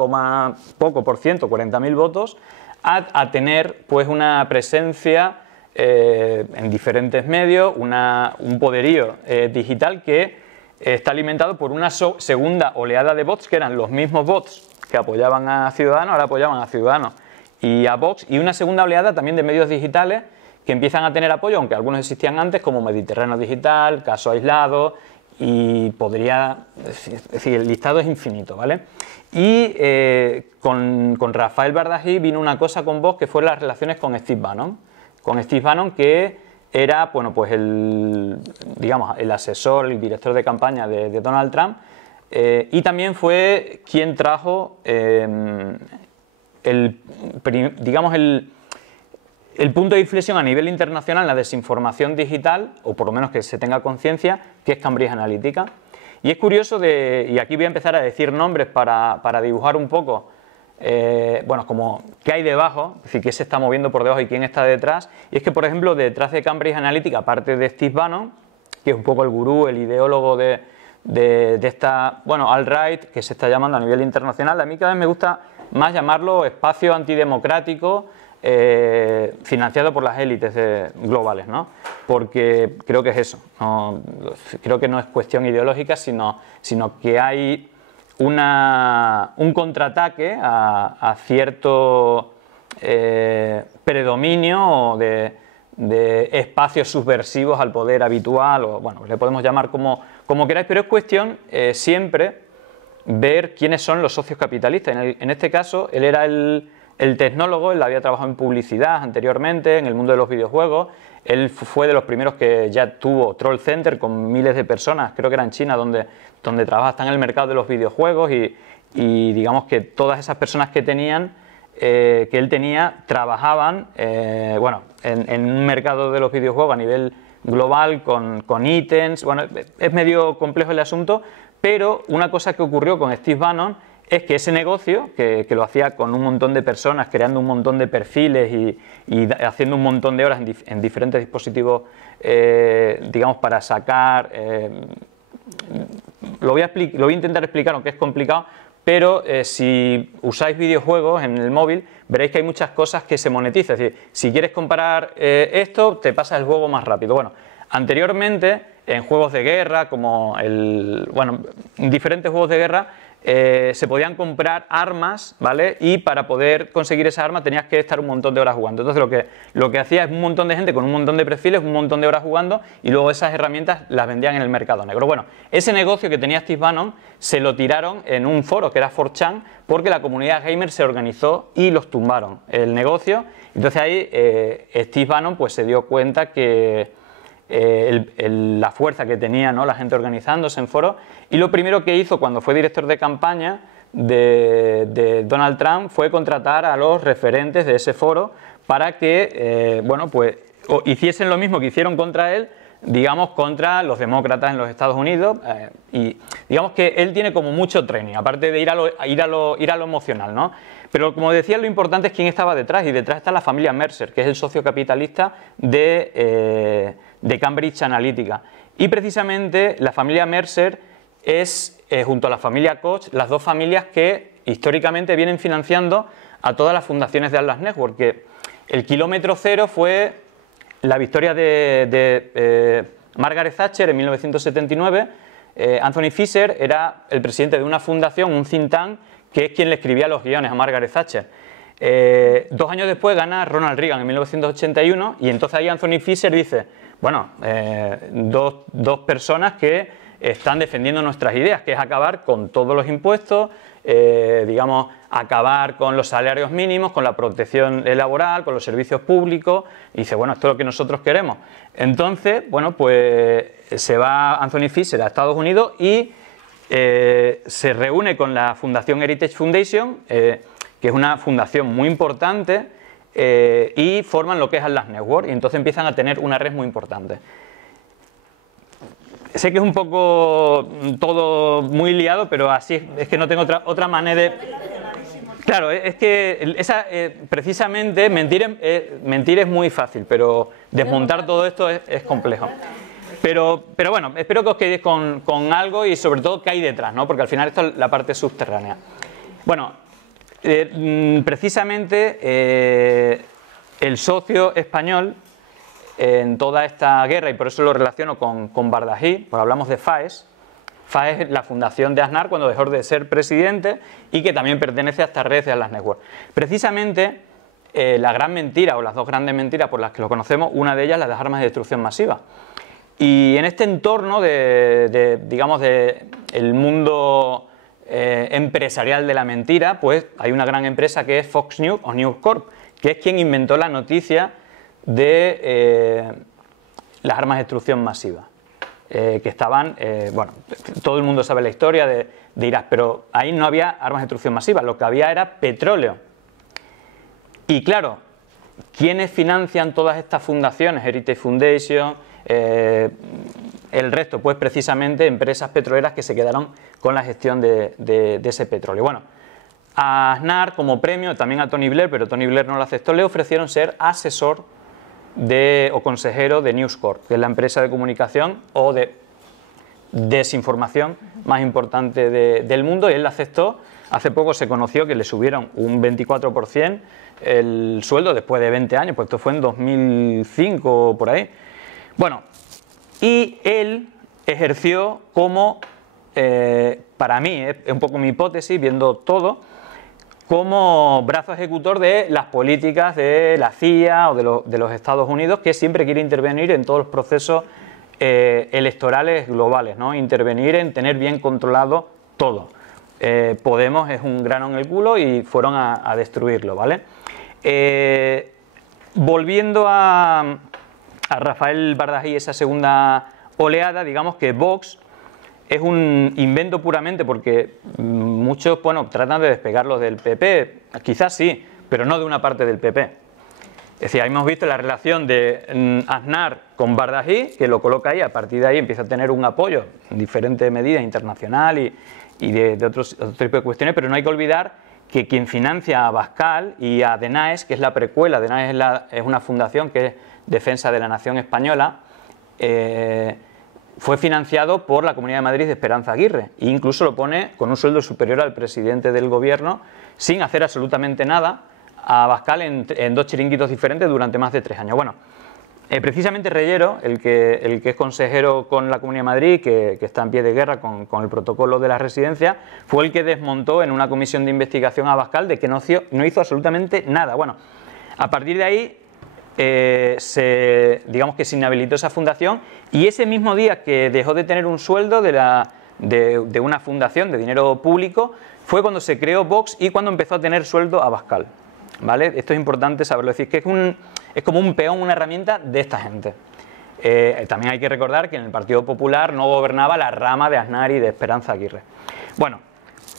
poco por ciento, 40.000 votos, a tener pues una presencia en diferentes medios, un poderío digital que está alimentado por una segunda oleada de bots, que eran los mismos bots que apoyaban a Ciudadanos, ahora apoyaban a Ciudadanos y a Vox, y una segunda oleada también de medios digitales que empiezan a tener apoyo, aunque algunos existían antes, como Mediterráneo Digital, Caso Aislado, y es decir, el listado es infinito, ¿vale? Y con Rafael Bardají vino una cosa con Vox, que fue las relaciones con Steve Bannon, que era, bueno, pues el asesor, el director de campaña de Donald Trump, y también fue quien trajo el punto de inflexión a nivel internacional en la desinformación digital, o por lo menos que se tenga conciencia, que es Cambridge Analytica. Y es curioso, y aquí voy a empezar a decir nombres para dibujar un poco, bueno, como qué hay debajo, es decir, qué se está moviendo por debajo y quién está detrás. Y es que, por ejemplo, detrás de Cambridge Analytica, aparte de Steve Bannon, que es un poco el gurú, el ideólogo de esta, bueno, alt-right, que se está llamando a nivel internacional, a mí cada vez me gusta más llamarlo espacio antidemocrático, financiado por las élites globales, ¿no? Porque creo que es eso, creo que no es cuestión ideológica, sino que hay un contraataque a cierto predominio de espacios subversivos al poder habitual, o bueno, le podemos llamar como queráis, pero es cuestión siempre ver quiénes son los socios capitalistas. En este caso, él era el tecnólogo, él había trabajado en publicidad anteriormente, en el mundo de los videojuegos. Él fue de los primeros que ya tuvo Troll Center con miles de personas, creo que era en China, donde trabaja, está en el mercado de los videojuegos y digamos que todas esas personas que tenían, que él tenía, trabajaban bueno, en un mercado de los videojuegos a nivel global con ítems. Bueno, es medio complejo el asunto, pero una cosa que ocurrió con Steve Bannon es que ese negocio, que lo hacía con un montón de personas, creando un montón de perfiles y haciendo un montón de horas en diferentes dispositivos, digamos, para sacar... lo voy a intentar explicar, aunque es complicado, pero si usáis videojuegos en el móvil, veréis que hay muchas cosas que se monetizan. Es decir, si quieres comprar esto, te pasas el juego más rápido. Bueno, anteriormente, en juegos de guerra, como bueno, en diferentes juegos de guerra, se podían comprar armas, ¿vale? Y para poder conseguir esa arma tenías que estar un montón de horas jugando. Entonces lo que hacía es un montón de gente con un montón de perfiles, un montón de horas jugando, y luego esas herramientas las vendían en el mercado negro. Bueno, ese negocio que tenía Steve Bannon se lo tiraron en un foro que era 4chan, porque la comunidad gamer se organizó y los tumbaron el negocio. Entonces ahí Steve Bannon pues se dio cuenta que la fuerza que tenía, ¿no?, la gente organizándose en foros, y lo primero que hizo cuando fue director de campaña de Donald Trump fue contratar a los referentes de ese foro para que bueno, pues hiciesen lo mismo que hicieron contra él, digamos, contra los demócratas en los Estados Unidos, y digamos que él tiene como mucho training, aparte de ir a lo emocional, ¿no? Pero como decía, lo importante es quién estaba detrás, y detrás está la familia Mercer, que es el socio capitalista de Cambridge Analytica. Y precisamente la familia Mercer es, junto a la familia Koch, las dos familias que históricamente vienen financiando a todas las fundaciones de Atlas Network, que el kilómetro cero fue la victoria de Margaret Thatcher en 1979. Anthony Fisher era el presidente de una fundación, un think tank, que es quien le escribía los guiones a Margaret Thatcher. 2 años después gana Ronald Reagan en 1981, y entonces ahí Anthony Fisher dice, bueno, dos personas que están defendiendo nuestras ideas, que es acabar con todos los impuestos, digamos, acabar con los salarios mínimos, con la protección laboral, con los servicios públicos, y dice, bueno, esto es lo que nosotros queremos. Entonces, bueno, pues se va Anthony Fisher a Estados Unidos y se reúne con la Fundación Heritage Foundation, que es una fundación muy importante, y forman lo que es Atlas Network, y entonces empiezan a tener una red muy importante. Sé que es un poco todo muy liado, pero así es que no tengo otra manera de... Claro, es que precisamente mentir es muy fácil, pero desmontar todo esto es complejo. Pero bueno, espero que os quedéis con algo, y sobre todo qué hay detrás, ¿no? Porque al final esto es la parte subterránea. Bueno, precisamente el socio español en toda esta guerra, y por eso lo relaciono con Bardají, porque hablamos de FAES. FAES es la fundación de Aznar cuando dejó de ser presidente, y que también pertenece a esta red de Atlas Network. Precisamente la gran mentira, o las dos grandes mentiras por las que lo conocemos, una de ellas, la de las armas de destrucción masiva. Y en este entorno digamos, el mundo empresarial de la mentira, pues hay una gran empresa que es Fox News o News Corp, que es quien inventó la noticia de las armas de destrucción masiva, que estaban, bueno, todo el mundo sabe la historia de Irak, pero ahí no había armas de destrucción masiva, lo que había era petróleo. Y claro, ¿quiénes financian todas estas fundaciones? Heritage Foundation, el resto, pues precisamente empresas petroleras que se quedaron con la gestión de ese petróleo. Bueno, a Aznar como premio, también a Tony Blair, pero Tony Blair no lo aceptó, le ofrecieron ser asesor o consejero de News Corp, que es la empresa de comunicación o de desinformación más importante del mundo, y él la aceptó. Hace poco se conoció que le subieron un 24% el sueldo después de 20 años, pues esto fue en 2005 o por ahí. Bueno, y él ejerció como, para mí, es un poco mi hipótesis, viendo todo, como brazo ejecutor de las políticas de la CIA o de los Estados Unidos, que siempre quiere intervenir en todos los procesos electorales globales, ¿no? Intervenir en tener bien controlado todo. Podemos es un grano en el culo y fueron a destruirlo, ¿vale? Volviendo a Rafael Bardají, esa segunda oleada, digamos que Vox es un invento puramente porque muchos, bueno, tratan de despegarlo del PP, quizás sí, pero no de una parte del PP. Es decir, hemos visto la relación de Aznar con Bardají, que lo coloca ahí, a partir de ahí empieza a tener un apoyo en diferentes medidas internacional y de otro tipo de cuestiones, pero no hay que olvidar que quien financia a Abascal y a DENAES, que es la precuela, DENAES es una fundación que es Defensa de la Nación Española, fue financiado por la Comunidad de Madrid de Esperanza Aguirre, e incluso lo pone con un sueldo superior al presidente del gobierno, sin hacer absolutamente nada, a Abascal en dos chiringuitos diferentes durante más de 3 años. Bueno, precisamente Reyero, el que es consejero con la Comunidad de Madrid, que está en pie de guerra con el protocolo de la residencia, fue el que desmontó en una comisión de investigación a Abascal de que no hizo absolutamente nada. Bueno, a partir de ahí, digamos que se inhabilitó esa fundación, y ese mismo día que dejó de tener un sueldo de una fundación de dinero público, fue cuando se creó Vox y cuando empezó a tener sueldo Abascal, ¿vale? Esto es importante saberlo, es decir, que es como un peón, una herramienta de esta gente. También hay que recordar que en el Partido Popular no gobernaba la rama de Aznar y de Esperanza Aguirre. Bueno,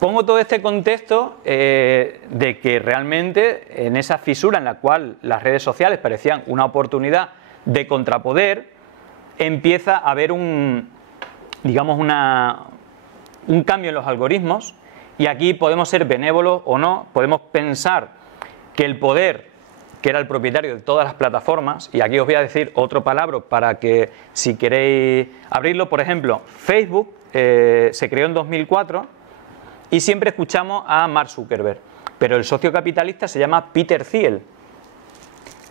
pongo todo este contexto de que realmente en esa fisura en la cual las redes sociales parecían una oportunidad de contrapoder, empieza a haber digamos un cambio en los algoritmos, y aquí podemos ser benévolos o no, podemos pensar que el poder, que era el propietario de todas las plataformas, y aquí os voy a decir otro palabra para que si queréis abrirlo, por ejemplo, Facebook se creó en 2004 y siempre escuchamos a Mark Zuckerberg, pero el socio capitalista se llama Peter Thiel.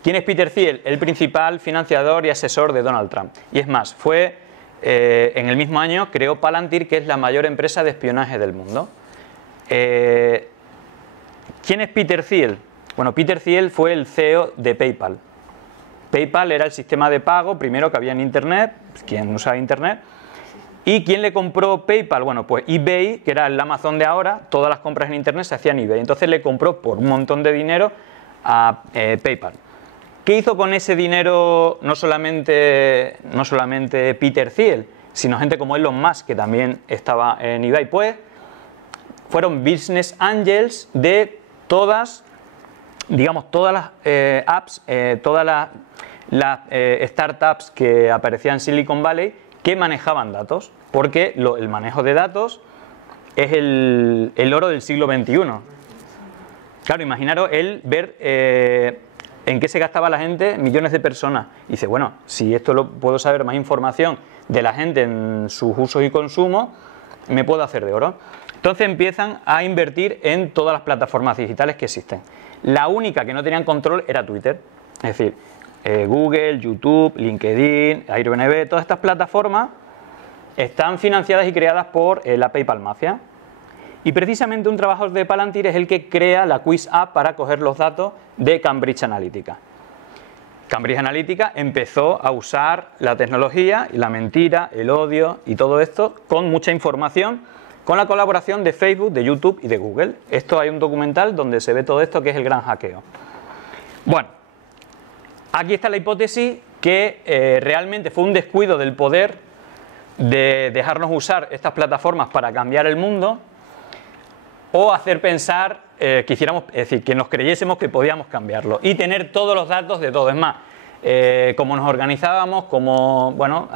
¿Quién es Peter Thiel? El principal financiador y asesor de Donald Trump. Y es más, en el mismo año creó Palantir, que es la mayor empresa de espionaje del mundo. ¿Quién es Peter Thiel? Bueno, Peter Thiel fue el CEO de PayPal. PayPal era el sistema de pago primero que había en Internet, quien usaba Internet. ¿Y quién le compró PayPal? Bueno, pues eBay, que era el Amazon de ahora, todas las compras en Internet se hacían en eBay. Entonces le compró por un montón de dinero a PayPal. ¿Qué hizo con ese dinero no solamente Peter Thiel, sino gente como Elon Musk, que también estaba en eBay? Pues fueron business angels de todas, digamos, todas las apps, todas las startups que aparecían en Silicon Valley que manejaban datos, porque el manejo de datos es el oro del siglo XXI. Claro, imaginaros ver en qué se gastaba la gente, millones de personas. Y dice, bueno, si esto puedo saber más información de la gente en sus usos y consumos, me puedo hacer de oro. Entonces empiezan a invertir en todas las plataformas digitales que existen. La única que no tenían control era Twitter. Es decir, Google, YouTube, LinkedIn, Airbnb, todas estas plataformas están financiadas y creadas por la PayPal Mafia. Y precisamente un trabajador de Palantir es el que crea la Quiz App para coger los datos de Cambridge Analytica. Cambridge Analytica empezó a usar la tecnología y la mentira, el odio y todo esto con mucha información, con la colaboración de Facebook, de YouTube y de Google. Esto hay un documental donde se ve todo esto, que es el gran hackeo. Bueno, aquí está la hipótesis que realmente fue un descuido del poder de dejarnos usar estas plataformas para cambiar el mundo, o hacer pensar que hiciéramos, es decir, que nos creyésemos que podíamos cambiarlo y tener todos los datos de todo. Es más, cómo nos organizábamos, cómo, bueno,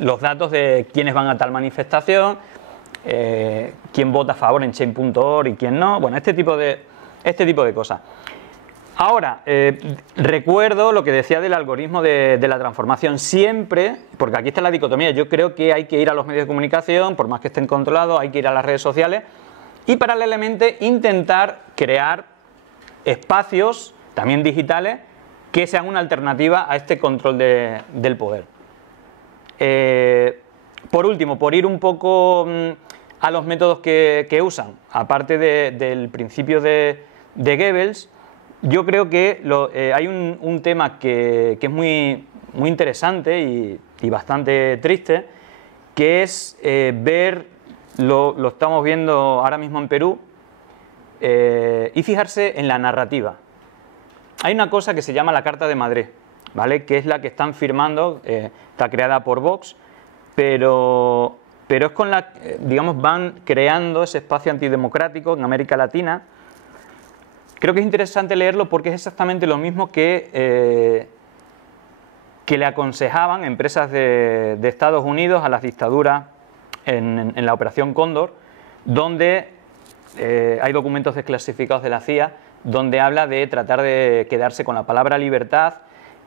los datos de quiénes van a tal manifestación, quién vota a favor en Change.org y quién no, bueno, este tipo de cosas. Ahora, recuerdo lo que decía del algoritmo de la transformación. Siempre, porque aquí está la dicotomía, yo creo que hay que ir a los medios de comunicación, por más que estén controlados, hay que ir a las redes sociales y paralelamente intentar crear espacios, también digitales, que sean una alternativa a este control del poder. Por último, por ir un poco a los métodos que usan, aparte del principio de Goebbels, yo creo que hay un tema que es muy interesante y bastante triste, que es ver, lo estamos viendo ahora mismo en Perú, y fijarse en la narrativa. Hay una cosa que se llama la Carta de Madrid, ¿vale? Que es la que están firmando, está creada por Vox, pero es con la, digamos, van creando ese espacio antidemocrático en América Latina. Creo que es interesante leerlo porque es exactamente lo mismo que le aconsejaban empresas de Estados Unidos a las dictaduras en la Operación Cóndor, donde hay documentos desclasificados de la CIA, donde habla de tratar de quedarse con la palabra libertad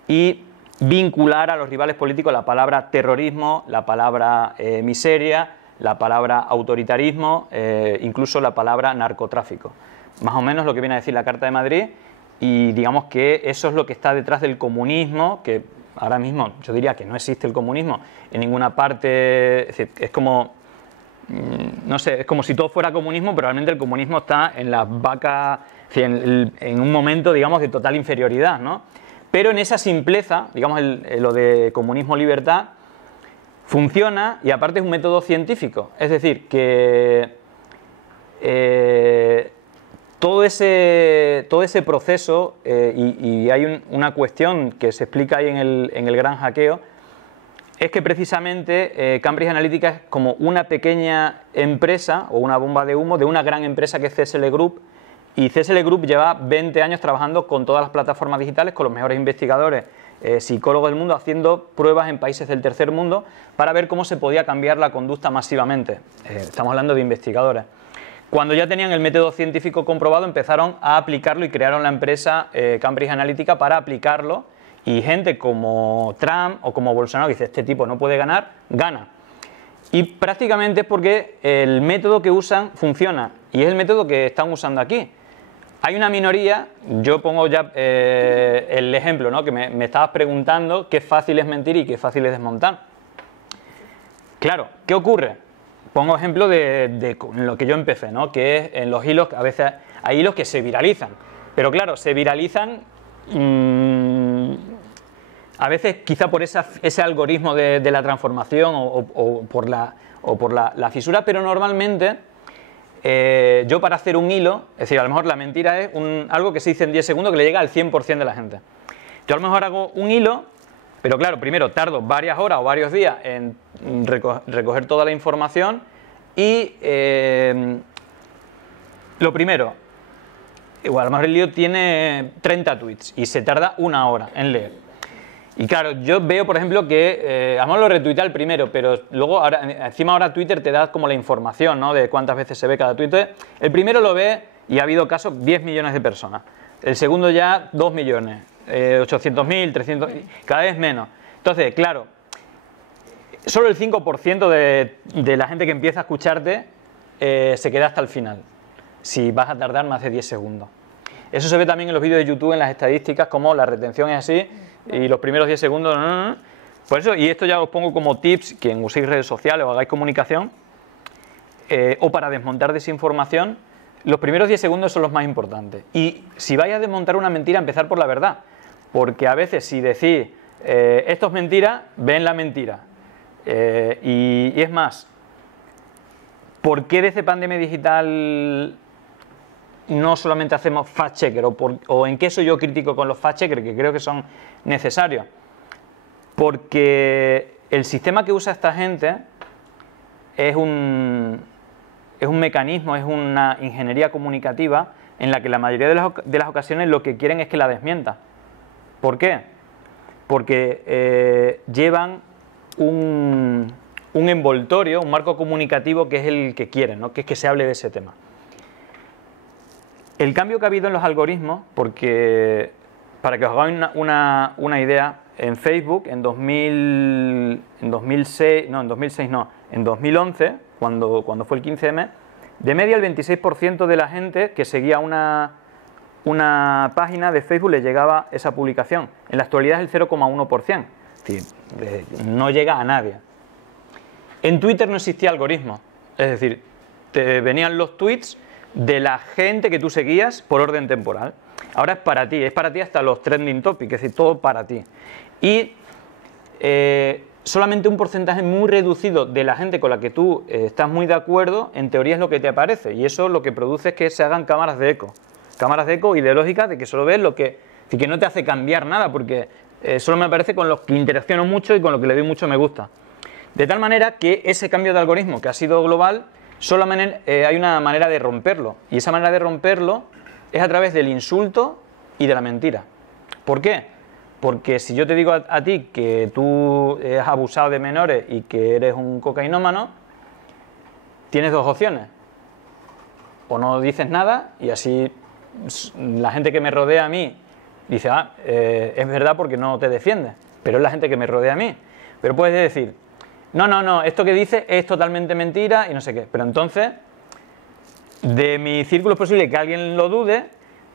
y vincular a los rivales políticos la palabra terrorismo, la palabra miseria, la palabra autoritarismo, incluso la palabra narcotráfico. Más o menos lo que viene a decir la Carta de Madrid, y digamos que eso es lo que está detrás del comunismo, que ahora mismo yo diría que no existe el comunismo en ninguna parte, es decir, es como, no sé, es como si todo fuera comunismo, pero realmente el comunismo está en las vacas, en un momento, digamos, de total inferioridad, ¿no? Pero en esa simpleza, digamos, lo de comunismo-libertad funciona y aparte es un método científico, es decir, que todo ese proceso, y hay una cuestión que se explica ahí en el Gran Hackeo, es que precisamente Cambridge Analytica es como una pequeña empresa o una bomba de humo de una gran empresa que es CSL Group, y CSL Group lleva 20 años trabajando con todas las plataformas digitales, con los mejores investigadores, psicólogos del mundo, haciendo pruebas en países del tercer mundo para ver cómo se podía cambiar la conducta masivamente. Estamos hablando de investigadores. Cuando ya tenían el método científico comprobado, empezaron a aplicarlo y crearon la empresa Cambridge Analytica para aplicarlo, y gente como Trump o como Bolsonaro que dice, este tipo no puede ganar, gana. Y prácticamente es porque el método que usan funciona, y es el método que están usando aquí. Hay una minoría, yo pongo ya el ejemplo, ¿no? Que me estabas preguntando qué fácil es mentir y qué fácil es desmontar. Claro, ¿qué ocurre? Pongo ejemplo de lo que yo empecé, ¿no? Que es en los hilos, a veces hay hilos que se viralizan, pero claro, se viralizan a veces quizá por ese algoritmo de la transformación o por la fisura, pero normalmente yo para hacer un hilo, es decir, a lo mejor la mentira es algo que se dice en 10 segundos que le llega al 100% de la gente. Yo a lo mejor hago un hilo, pero claro, primero tardo varias horas o varios días en recoger toda la información y lo primero, igual a lo mejor el hilo tiene 30 tweets y se tarda una hora en leer. Y claro, yo veo, por ejemplo, que a lo mejor lo retuiteé al primero, pero luego encima ahora Twitter te da como la información, ¿no? De cuántas veces se ve cada tweet. El primero lo ve, y ha habido casos, 10 millones de personas. El segundo ya 2 millones, 800.000, 300, cada vez menos. Entonces, claro, solo el 5% de la gente que empieza a escucharte se queda hasta el final, si vas a tardar más de 10 segundos. Eso se ve también en los vídeos de YouTube, en las estadísticas, como la retención es así, y los primeros 10 segundos... Por eso, y esto ya os pongo como tips, quien uséis redes sociales o hagáis comunicación, o para desmontar desinformación, los primeros 10 segundos son los más importantes. Y si vais a desmontar una mentira, empezar por la verdad. Porque a veces si decís, esto es mentira, ven la mentira. Y es más, ¿por qué desde Pandemia Digital no solamente hacemos fact-checker? ¿O en qué soy yo crítico con los fact-checkers, que creo que son necesarios? Porque el sistema que usa esta gente es un mecanismo, es una ingeniería comunicativa en la que la mayoría de las ocasiones lo que quieren es que la desmienta. ¿Por qué? porque llevan un envoltorio, un marco comunicativo que es el que quieren, ¿no? Que es que se hable de ese tema. El cambio que ha habido en los algoritmos, porque para que os hagáis una idea, en Facebook en 2011, cuando fue el 15M, de media el 26% de la gente que seguía una página de Facebook le llegaba esa publicación. En la actualidad es el 0,1%, es decir, no llega a nadie. En Twitter no existía algoritmo, es decir, te venían los tweets de la gente que tú seguías por orden temporal. Ahora es para ti hasta los trending topics, es decir, todo para ti. Y solamente un porcentaje muy reducido de la gente con la que tú estás muy de acuerdo, en teoría es lo que te aparece, y eso lo que produce es que se hagan cámaras de eco ideológicas de que solo ves lo que no te hace cambiar nada, porque solo me aparece con los que interacciono mucho y con los que le doy mucho me gusta. De tal manera que ese cambio de algoritmo que ha sido global, solamente hay una manera de romperlo, y esa manera de romperlo es a través del insulto y de la mentira. ¿Por qué? Porque si yo te digo a ti que tú has abusado de menores y que eres un cocainómano, tienes dos opciones. O no dices nada y así la gente que me rodea a mí dice, es verdad porque no te defiendes, pero es la gente que me rodea a mí. Pero puedes decir, no, esto que dices es totalmente mentira y no sé qué. Pero entonces, de mi círculo es posible que alguien lo dude,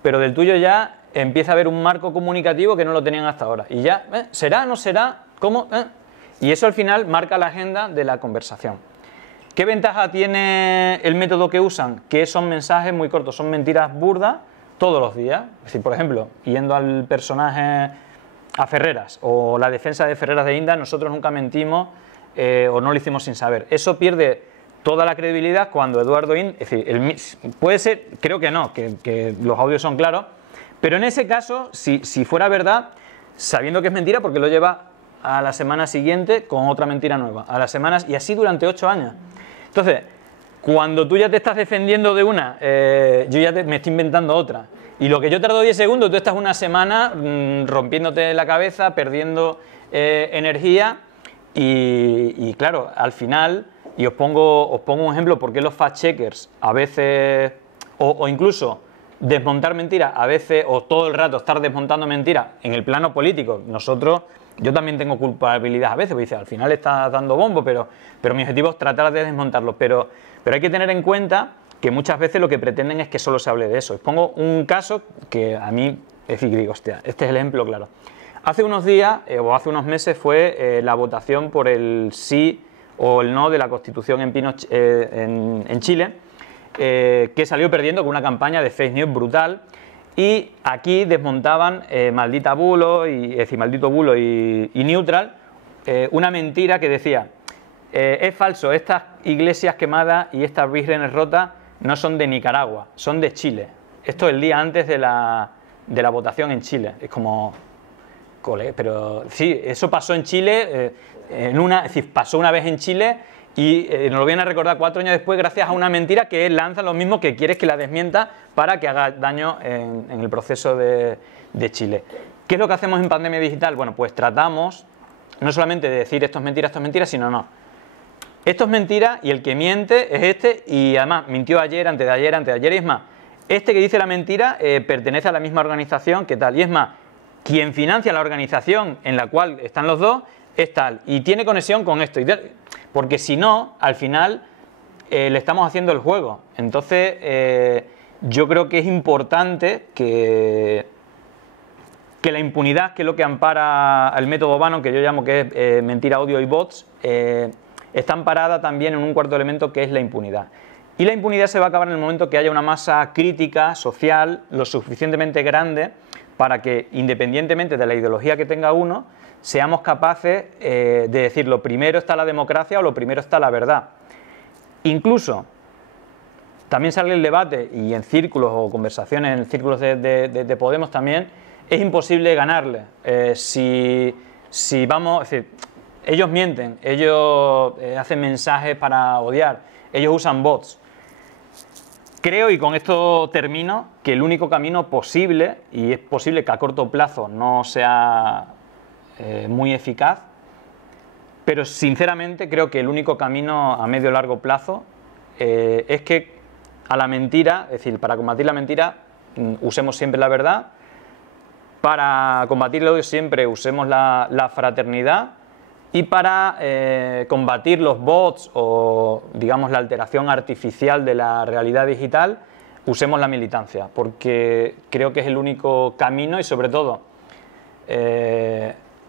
pero del tuyo ya empieza a haber un marco comunicativo que no lo tenían hasta ahora. Y ya, ¿será? ¿No será? ¿Cómo? Y eso al final marca la agenda de la conversación. ¿Qué ventaja tiene el método que usan? Que son mensajes muy cortos, son mentiras burdas todos los días. Es decir, por ejemplo, yendo al personaje a Ferreras o la defensa de Ferreras de Inda, nosotros nunca mentimos o no lo hicimos sin saber. Eso pierde toda la credibilidad cuando Eduardo Inda, es decir, puede ser, creo que no, que los audios son claros, pero en ese caso, si fuera verdad, sabiendo que es mentira, porque lo lleva a la semana siguiente con otra mentira nueva, a las semanas, y así durante 8 años. Entonces, cuando tú ya te estás defendiendo de una, yo ya me estoy inventando otra. Y lo que yo tardo 10 segundos, tú estás una semana rompiéndote la cabeza, perdiendo energía. Y claro, al final, y os pongo un ejemplo, por qué los fact-checkers a veces, o incluso desmontar mentiras, a veces, o todo el rato estar desmontando mentiras en el plano político. Yo también tengo culpabilidad a veces, porque dice, al final estás dando bombo, pero mi objetivo es tratar de desmontarlo. Pero hay que tener en cuenta que muchas veces lo que pretenden es que solo se hable de eso. Os pongo un caso que a mí, es decir, digo, hostia, este es el ejemplo claro. Hace unos días, o hace unos meses, fue la votación por el sí o el no de la Constitución en Chile, que salió perdiendo con una campaña de fake news brutal. Y aquí desmontaban Maldito Bulo y Neutral, una mentira que decía, es falso, estas iglesias quemadas y estas vírgenes rotas no son de Nicaragua, son de Chile. Esto el día antes de la votación en Chile. Es como, pero sí, eso pasó en Chile, es decir, pasó una vez en Chile y nos lo vienen a recordar 4 años después gracias a una mentira que lanza lo mismo que quieres que la desmienta para que haga daño en el proceso de Chile. ¿Qué es lo que hacemos en Pandemia Digital? Bueno, pues tratamos no solamente de decir esto es mentira, sino no. Esto es mentira y el que miente es este y además mintió ayer, antes de ayer y es más, este que dice la mentira pertenece a la misma organización que tal y es más, quien financia la organización en la cual están los dos es tal y tiene conexión con esto. Porque si no, al final le estamos haciendo el juego. Entonces, yo creo que es importante que la impunidad, que es lo que ampara el método Bannon, que yo llamo que es mentira, odio y bots, está amparada también en un cuarto elemento que es la impunidad. Y la impunidad se va a acabar en el momento que haya una masa crítica, social, lo suficientemente grande para que, independientemente de la ideología que tenga uno, seamos capaces de decir lo primero está la democracia o lo primero está la verdad. Incluso, también sale el debate y en círculos o conversaciones, en círculos de Podemos también, es imposible ganarle. Si vamos, es decir, ellos mienten, ellos hacen mensajes para odiar, ellos usan bots. Creo, y con esto termino, que el único camino posible, y es posible que a corto plazo no sea muy eficaz, pero sinceramente creo que el único camino a medio o largo plazo es que a la mentira, es decir, para combatir la mentira, usemos siempre la verdad, para combatir el odio siempre usemos la fraternidad, y para combatir los bots o, digamos, la alteración artificial de la realidad digital, usemos la militancia, porque creo que es el único camino y, sobre todo,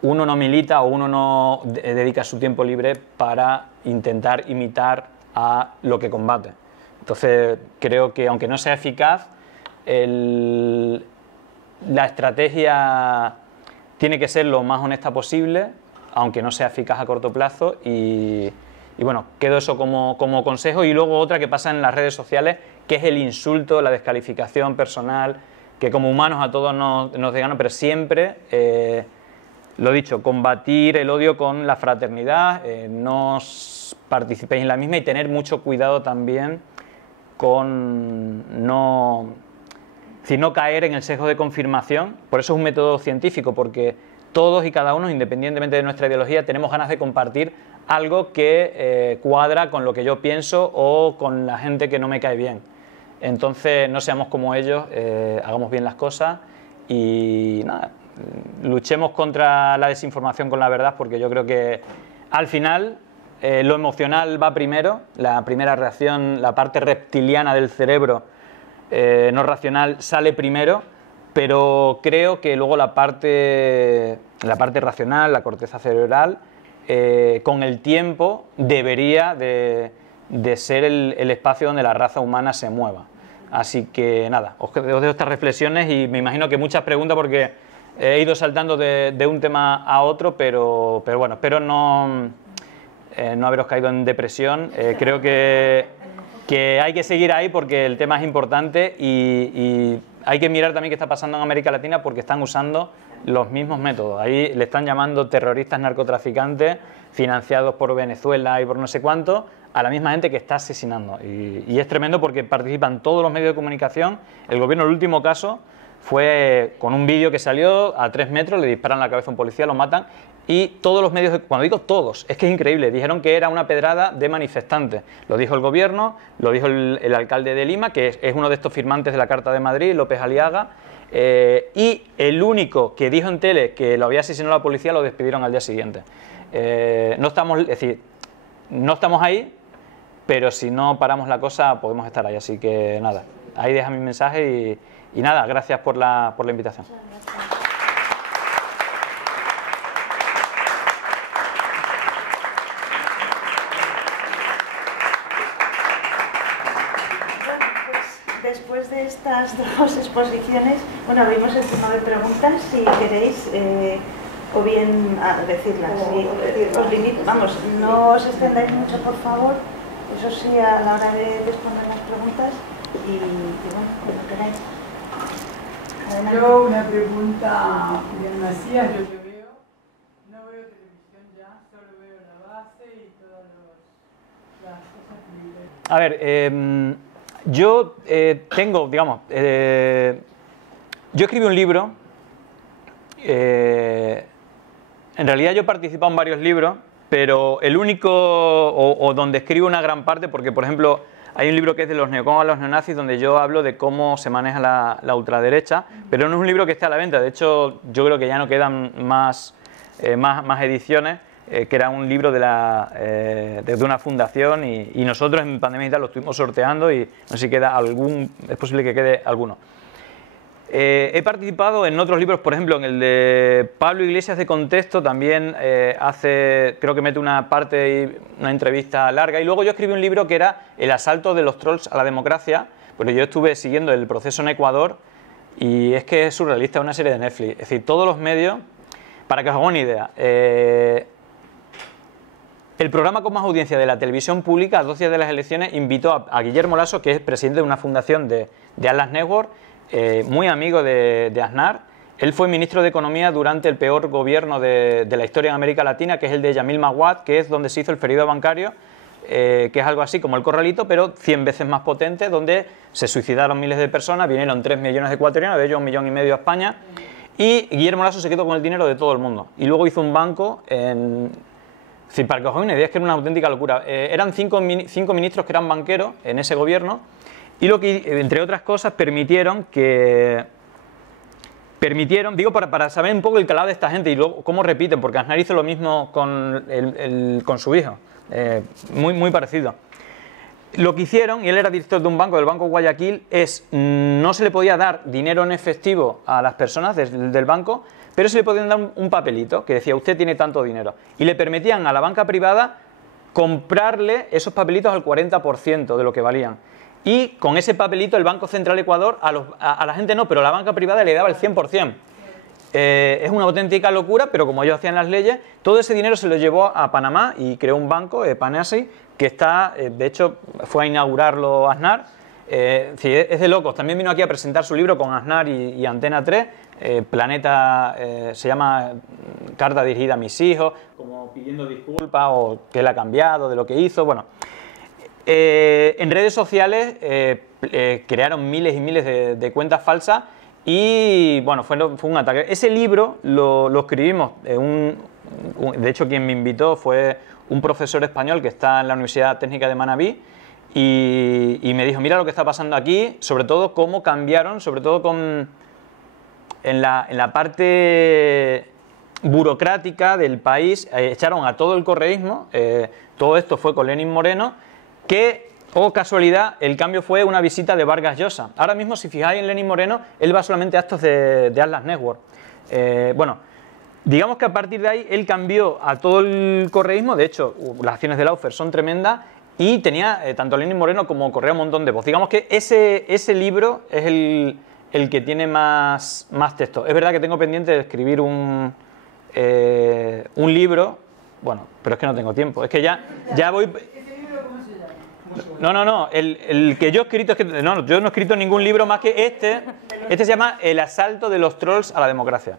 uno no milita o uno no dedica su tiempo libre para intentar imitar a lo que combate. Entonces, creo que, aunque no sea eficaz, la estrategia tiene que ser lo más honesta posible, aunque no sea eficaz a corto plazo, y bueno, quedo eso como consejo. Y luego otra que pasa en las redes sociales, que es el insulto, la descalificación personal, que como humanos a todos nos desgana, pero siempre, lo dicho, combatir el odio con la fraternidad, no participéis en la misma, y tener mucho cuidado también con no caer en el sesgo de confirmación. Por eso es un método científico, porque todos y cada uno, independientemente de nuestra ideología, tenemos ganas de compartir algo que cuadra con lo que yo pienso o con la gente que no me cae bien. Entonces, no seamos como ellos, hagamos bien las cosas y nada, luchemos contra la desinformación con la verdad, porque yo creo que al final lo emocional va primero, la primera reacción, la parte reptiliana del cerebro no racional sale primero, pero creo que luego la parte racional, la corteza cerebral, con el tiempo debería de ser el espacio donde la raza humana se mueva. Así que nada, os dejo estas reflexiones y me imagino que muchas preguntas, porque he ido saltando de un tema a otro, pero bueno, espero no haberos caído en depresión. Creo que hay que seguir ahí porque el tema es importante, y hay que mirar también qué está pasando en América Latina, porque están usando los mismos métodos. Ahí le están llamando terroristas narcotraficantes financiados por Venezuela y por no sé cuánto a la misma gente que está asesinando. Y es tremendo porque participan todos los medios de comunicación. El gobierno, el último caso, fue con un vídeo que salió a 3 metros, le disparan la cabeza a un policía, lo matan. Y todos los medios, cuando digo todos, es que es increíble, dijeron que era una pedrada de manifestantes. Lo dijo el gobierno, lo dijo el alcalde de Lima, que es uno de estos firmantes de la Carta de Madrid, López Aliaga, y el único que dijo en tele que lo había asesinado la policía lo despidieron al día siguiente. No estamos ahí, pero si no paramos la cosa podemos estar ahí. Así que nada, ahí deja mi mensaje y nada, gracias por la invitación. Después de estas dos exposiciones, bueno, abrimos el turno de preguntas, si queréis, o bien decirlas. Os limito, vamos, no os extendáis mucho, por favor, eso sí, a la hora de responder las preguntas, y bueno, cuando queráis. Adelante. Yo una pregunta bien Macías, yo te veo, no veo televisión ya, solo veo la base y todas las cosas que me... A ver, yo tengo, digamos, yo escribí un libro, en realidad yo he participado en varios libros, pero el único, o donde escribo una gran parte, porque por ejemplo hay un libro que es de los neocons a los neonazis, donde yo hablo de cómo se maneja la ultraderecha, pero no es un libro que esté a la venta. De hecho, yo creo que ya no quedan más ediciones, que era un libro de una fundación, y nosotros en Pandemia Digital lo estuvimos sorteando, y no sé si queda algún, es posible que quede alguno. He participado en otros libros, por ejemplo en el de Pablo Iglesias de Contexto, también creo que mete una parte, una entrevista larga, y luego yo escribí un libro que era El asalto de los trolls a la democracia, porque yo estuve siguiendo el proceso en Ecuador, y es que es surrealista, una serie de Netflix, es decir, todos los medios, para que os hagáis una idea, el programa con más audiencia de la televisión pública, a 2 días de las elecciones, invitó a Guillermo Lasso, que es presidente de una fundación de Atlas Network, muy amigo de Aznar. Él fue ministro de Economía durante el peor gobierno de la historia en América Latina, que es el de Yamil Maguad, que es donde se hizo el feriado bancario, que es algo así como el Corralito, pero 100 veces más potente, donde se suicidaron miles de personas, vinieron 3 millones de ecuatorianos, de ellos 1,5 millones a España. y Guillermo Lasso se quedó con el dinero de todo el mundo. Y luego hizo un banco en... Sí, para que os hagáis una idea, es que era una auténtica locura. Eran cinco ministros que eran banqueros en ese gobierno y lo que, entre otras cosas, permitieron, digo, para saber un poco el calado de esta gente y luego cómo repiten, porque Aznar hizo lo mismo con su hijo, muy parecido. Lo que hicieron, y él era director de un banco, del Banco Guayaquil, es no se le podía dar dinero en efectivo a las personas del banco, pero se le podían dar un papelito que decía usted tiene tanto dinero. Y le permitían a la banca privada comprarle esos papelitos al 40% de lo que valían. Y con ese papelito el Banco Central de Ecuador, a la gente no, pero a la banca privada le daba el 100%. Es una auténtica locura, pero como ellos hacían las leyes, todo ese dinero se lo llevó a Panamá y creó un banco, Panasi, que está, de hecho, fue a inaugurarlo Aznar. Sí, es de locos. También vino aquí a presentar su libro con Aznar y Antena 3, Planeta, se llama Carta dirigida a mis hijos, como pidiendo disculpas o que él ha cambiado de lo que hizo. Bueno, en redes sociales crearon miles y miles de cuentas falsas y bueno, fue un ataque. Ese libro lo escribimos, de hecho quien me invitó fue un profesor español que está en la Universidad Técnica de Manabí y me dijo, mira lo que está pasando aquí, sobre todo cómo cambiaron, sobre todo en la parte burocrática del país, echaron a todo el correísmo, todo esto fue con Lenín Moreno, que, oh casualidad, el cambio fue una visita de Vargas Llosa. Ahora mismo, si fijáis en Lenín Moreno, él va solamente a actos de Atlas Network. Bueno, digamos que a partir de ahí él cambió a todo el correísmo, de hecho las acciones de Laufer son tremendas y tenía tanto Lenín Moreno como Correa un montón de voz. Digamos que ese libro es el que tiene más texto. Es verdad que tengo pendiente de escribir un libro, bueno, pero es que no tengo tiempo, es que ya voy... No, el que yo he escrito es que no, yo no he escrito ningún libro más que este se llama El asalto de los trolls a la democracia.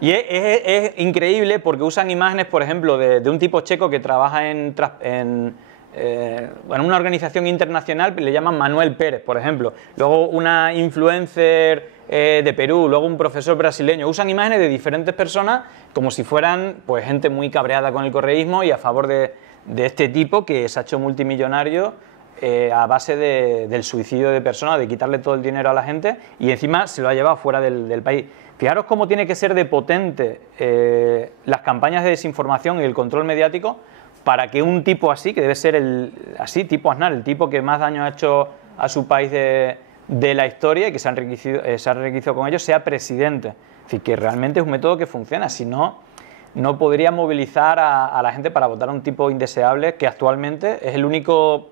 Y es increíble porque usan imágenes, por ejemplo, de un tipo checo que trabaja en una organización internacional, le llaman Manuel Pérez, por ejemplo. Luego una influencer de Perú, luego un profesor brasileño. Usan imágenes de diferentes personas como si fueran pues gente muy cabreada con el correísmo y a favor de este tipo que se ha hecho multimillonario a base del suicidio de personas, de quitarle todo el dinero a la gente y encima se lo ha llevado fuera del país. Fijaros cómo tiene que ser de potente las campañas de desinformación y el control mediático para que un tipo así, que debe ser tipo Aznar, el tipo que más daño ha hecho a su país de la historia y que se ha enriquecido con ellos, sea presidente. Es decir, que realmente es un método que funciona, si no, no podría movilizar a la gente para votar a un tipo indeseable que actualmente es el único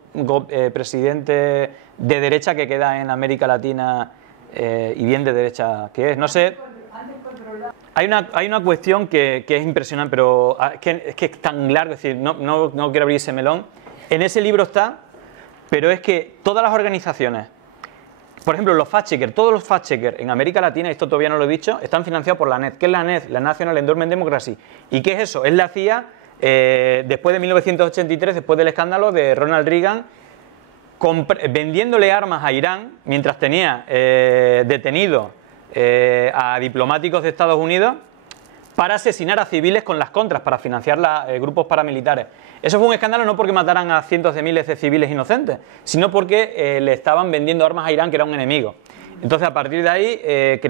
presidente de derecha que queda en América Latina y bien de derecha que es. No sé, hay una cuestión que es impresionante, pero es que es tan largo, es decir, no quiero abrir ese melón. En ese libro está, pero es que todas las organizaciones, por ejemplo, los fact-checkers, todos los fact-checkers en América Latina, esto todavía no lo he dicho, están financiados por la NED. ¿Qué es la NED? La National Endowment Democracy. ¿Y qué es eso? Es la CIA, después de 1983, después del escándalo de Ronald Reagan, vendiéndole armas a Irán, mientras tenía detenido a diplomáticos de Estados Unidos, para asesinar a civiles con las contras, para financiar grupos paramilitares. Eso fue un escándalo no porque mataran a cientos de miles de civiles inocentes, sino porque le estaban vendiendo armas a Irán, que era un enemigo. Entonces, a partir de ahí,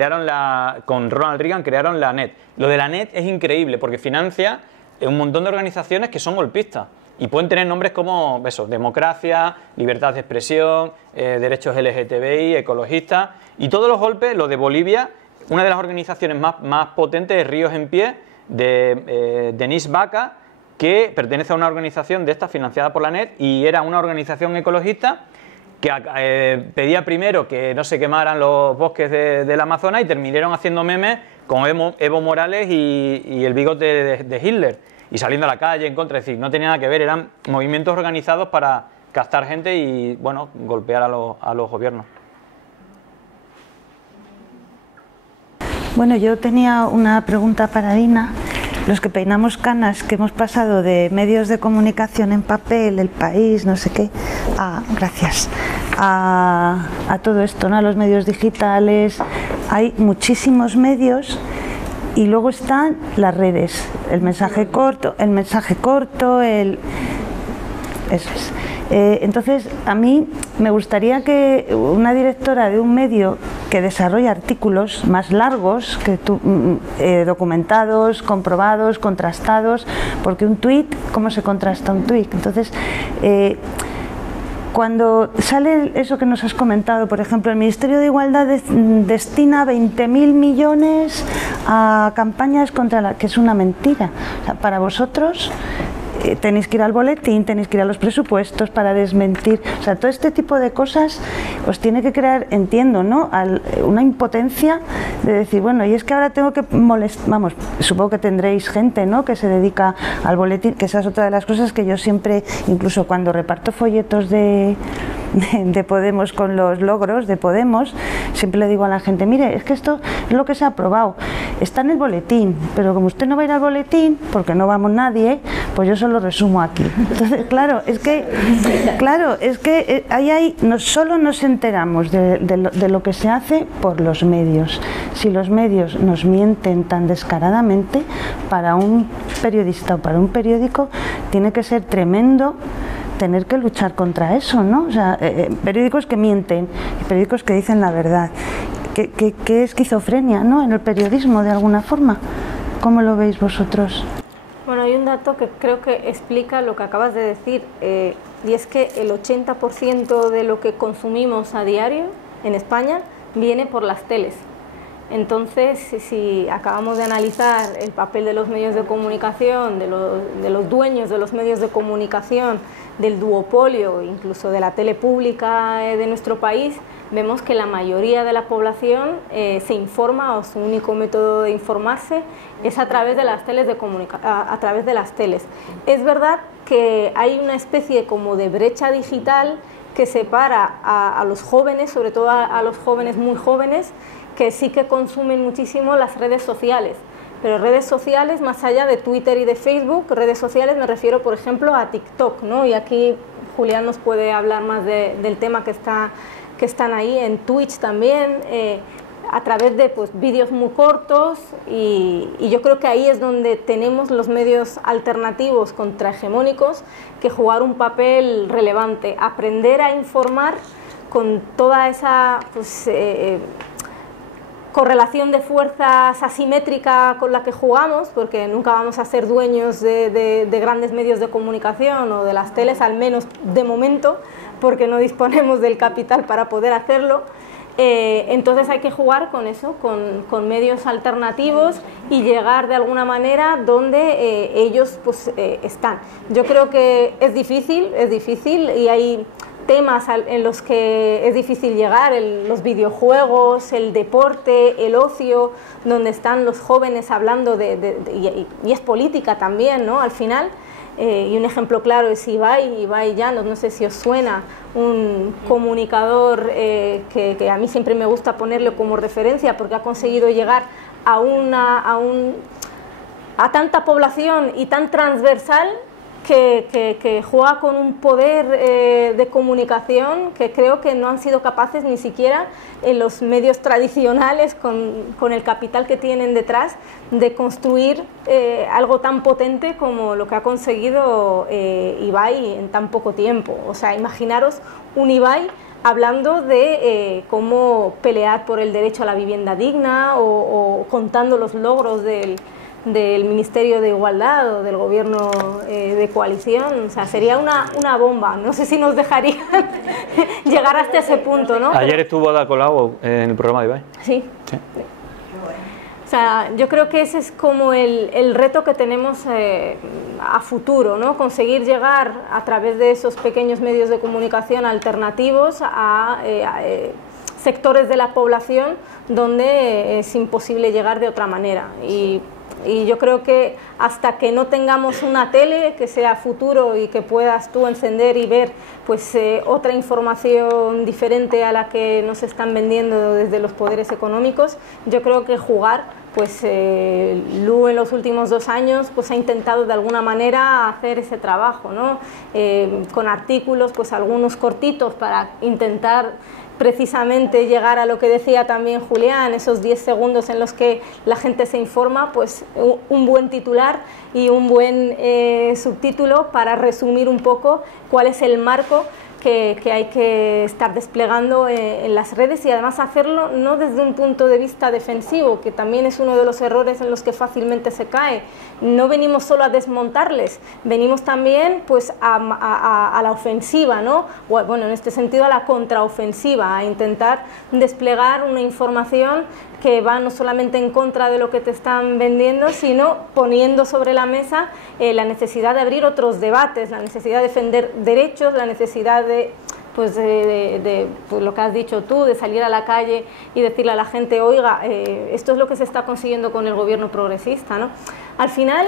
con Ronald Reagan crearon la NET. Lo de la NET es increíble porque financia un montón de organizaciones que son golpistas y pueden tener nombres como eso, democracia, libertad de expresión, derechos LGTBI, ecologistas, y todos los golpes, lo de Bolivia, una de las organizaciones más potentes es Ríos en Pie, de Denise Baca, que pertenece a una organización de estas financiada por la NET y era una organización ecologista que pedía primero que no se quemaran los bosques del Amazonas y terminaron haciendo memes con Evo Morales y el bigote de Hitler y saliendo a la calle en contra. Es decir, no tenía nada que ver, eran movimientos organizados para captar gente y, bueno, golpear a los gobiernos. Bueno, yo tenía una pregunta para Dina. Los que peinamos canas, que hemos pasado de medios de comunicación en papel, El País, no sé qué, gracias, a todo esto, ¿no? A los medios digitales, hay muchísimos medios y luego están las redes, el mensaje corto, eso es. Entonces, a mí me gustaría que una directora de un medio que desarrolle artículos más largos, documentados, comprobados, contrastados, porque un tuit, ¿cómo se contrasta un tuit? Entonces, cuando sale eso que nos has comentado, por ejemplo, el Ministerio de Igualdad destina 20.000 millones a campañas que es una mentira. O sea, para vosotros tenéis que ir al boletín, tenéis que ir a los presupuestos para desmentir, o sea, todo este tipo de cosas os tiene que crear, entiendo, ¿no?, una impotencia de decir, bueno, y es que ahora tengo que molestar, vamos, supongo que tendréis gente, ¿no?, que se dedica al boletín, que esa es otra de las cosas que yo siempre, incluso cuando reparto folletos de Podemos con los logros de Podemos, siempre le digo a la gente, mire, es que esto es lo que se ha aprobado, está en el boletín, pero como usted no va a ir al boletín, porque no vamos nadie, pues yo solo resumo aquí. Entonces, claro, es que ahí solo nos enteramos de lo que se hace por los medios. Si los medios nos mienten tan descaradamente, para un periodista o para un periódico tiene que ser tremendo tener que luchar contra eso, ¿no? O sea, periódicos que mienten y periódicos que dicen la verdad. ¿Qué esquizofrenia, ¿no?, en el periodismo, de alguna forma? ¿Cómo lo veis vosotros? Bueno, hay un dato que creo que explica lo que acabas de decir, y es que el 80% de lo que consumimos a diario en España viene por las teles. Entonces, si acabamos de analizar el papel de los medios de comunicación, de los dueños de los medios de comunicación, del duopolio, incluso de la tele pública de nuestro país, vemos que la mayoría de la población se informa, o su único método de informarse es a través de las teles. Es verdad que hay una especie como de brecha digital que separa a los jóvenes, sobre todo a los jóvenes muy jóvenes, que sí que consumen muchísimo las redes sociales. Pero redes sociales, más allá de Twitter y de Facebook, redes sociales me refiero, por ejemplo, a TikTok, ¿no? Y aquí Julián nos puede hablar más del tema que están ahí, en Twitch también, a través de vídeos muy cortos, y yo creo que ahí es donde tenemos los medios alternativos contrahegemónicos que jugar un papel relevante, aprender a informar con toda esa correlación de fuerzas asimétrica con la que jugamos, porque nunca vamos a ser dueños de grandes medios de comunicación o de las teles, al menos de momento, porque no disponemos del capital para poder hacerlo. Entonces hay que jugar con eso, con medios alternativos y llegar de alguna manera donde ellos están. Yo creo que es difícil y hay temas en los que es difícil llegar, los videojuegos, el deporte, el ocio, donde están los jóvenes hablando y es política también, ¿no?, al final. Y un ejemplo claro es Ibai Llanos, no sé si os suena, un comunicador que a mí siempre me gusta ponerle como referencia porque ha conseguido llegar a tanta población y tan transversal que juega con un poder de comunicación que creo que no han sido capaces ni siquiera en los medios tradicionales, con el capital que tienen detrás, de construir algo tan potente como lo que ha conseguido Ibai en tan poco tiempo. O sea, imaginaros un Ibai hablando de cómo pelear por el derecho a la vivienda digna o contando los logros del Ministerio de Igualdad o del gobierno de coalición. O sea, sería una bomba. No sé si nos dejarían llegar hasta ese punto, ¿no? Ayer estuvo Ada Colau en el programa de Ibai. Sí. O sea, yo creo que ese es como el reto que tenemos a futuro, ¿no? Conseguir llegar a través de esos pequeños medios de comunicación alternativos a sectores de la población donde es imposible llegar de otra manera. Y yo creo que hasta que no tengamos una tele que sea futuro y que puedas tú encender y ver otra información diferente a la que nos están vendiendo desde los poderes económicos, yo creo que jugar, Lu en los últimos 2 años ha intentado de alguna manera hacer ese trabajo, ¿no? Con artículos, algunos cortitos para intentar precisamente llegar a lo que decía también Julián, esos 10 segundos en los que la gente se informa, pues un buen titular y un buen subtítulo para resumir un poco cuál es el marco que hay que estar desplegando en las redes, y además hacerlo no desde un punto de vista defensivo, que también es uno de los errores en los que fácilmente se cae. No venimos solo a desmontarles, venimos también pues a la ofensiva, ¿no? Bueno, en este sentido a la contraofensiva, a intentar desplegar una información que va no solamente en contra de lo que te están vendiendo, sino poniendo sobre la mesa la necesidad de abrir otros debates, la necesidad de defender derechos, la necesidad de pues lo que has dicho tú, de salir a la calle y decirle a la gente, oiga, esto es lo que se está consiguiendo con el gobierno progresista, ¿no? Al final,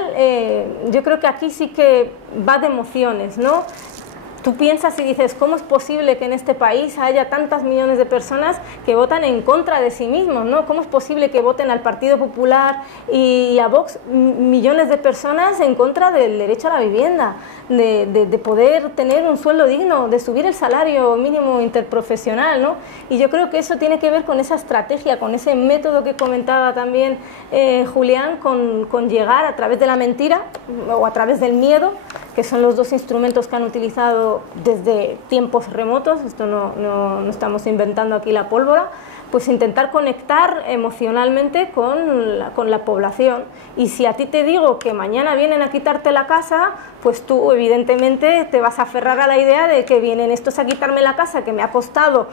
yo creo que aquí sí que va de emociones, ¿no? Tú piensas y dices, ¿cómo es posible que en este país haya tantas millones de personas que votan en contra de sí mismos, ¿no? ¿Cómo es posible que voten al Partido Popular y a Vox millones de personas en contra del derecho a la vivienda, de poder tener un sueldo digno, de subir el salario mínimo interprofesional, ¿no? Y yo creo que eso tiene que ver con esa estrategia, con ese método que comentaba también Julián, con llegar a través de la mentira o a través del miedo, que son los dos instrumentos que han utilizado desde tiempos remotos, esto no estamos inventando aquí la pólvora, pues intentar conectar emocionalmente con la población. Y si a ti te digo que mañana vienen a quitarte la casa, pues tú evidentemente te vas a aferrar a la idea de que vienen estos a quitarme la casa, que me ha costado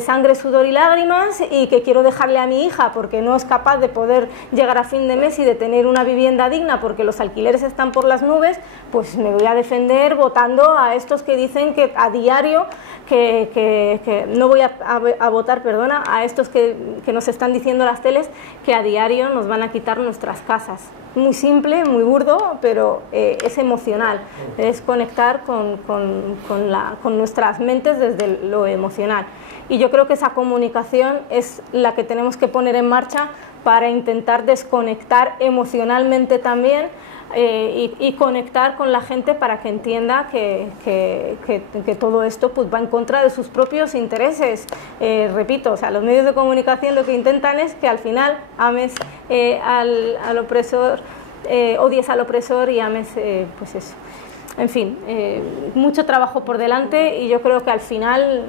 sangre, sudor y lágrimas, y que quiero dejarle a mi hija porque no es capaz de poder llegar a fin de mes y de tener una vivienda digna porque los alquileres están por las nubes. Pues me voy a defender votando a estos que dicen que a diario, que no voy a votar, perdona, a estos que nos están diciendo las teles que a diario nos van a quitar nuestras casas. Muy simple, muy burdo, pero es emocional, es conectar con nuestras mentes desde lo emocional. Y yo creo que esa comunicación es la que tenemos que poner en marcha para intentar desconectar emocionalmente también, y conectar con la gente para que entienda que todo esto pues va en contra de sus propios intereses. Repito, o sea, los medios de comunicación lo que intentan es que al final ames al opresor, odies al opresor y ames pues eso. En fin, mucho trabajo por delante, y yo creo que al final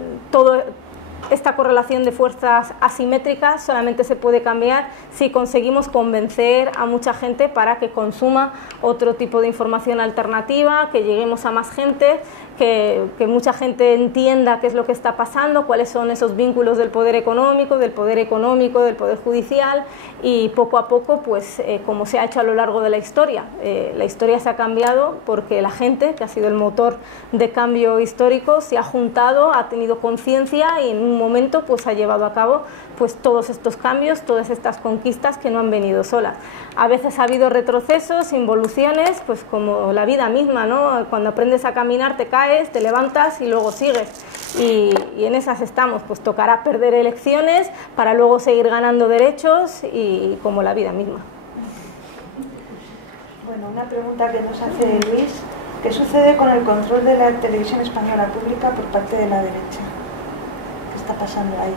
esta correlación de fuerzas asimétricas solamente se puede cambiar si conseguimos convencer a mucha gente para que consuma otro tipo de información alternativa, que lleguemos a más gente, que mucha gente entienda qué es lo que está pasando, cuáles son esos vínculos del poder económico, del poder judicial, y poco a poco, pues como se ha hecho a lo largo de la historia se ha cambiado porque la gente, que ha sido el motor de cambio histórico, se ha juntado, ha tenido conciencia y en un momento pues ha llevado a cabo pues todos estos cambios, todas estas conquistas que no han venido solas. A veces ha habido retrocesos, involuciones, pues como la vida misma, ¿no? Cuando aprendes a caminar te caes, te levantas y luego sigues. Y en esas estamos, pues tocará perder elecciones para luego seguir ganando derechos, y como la vida misma. Bueno, una pregunta que nos hace Luis: ¿qué sucede con el control de la televisión española pública por parte de la derecha? ¿Qué está pasando ahí?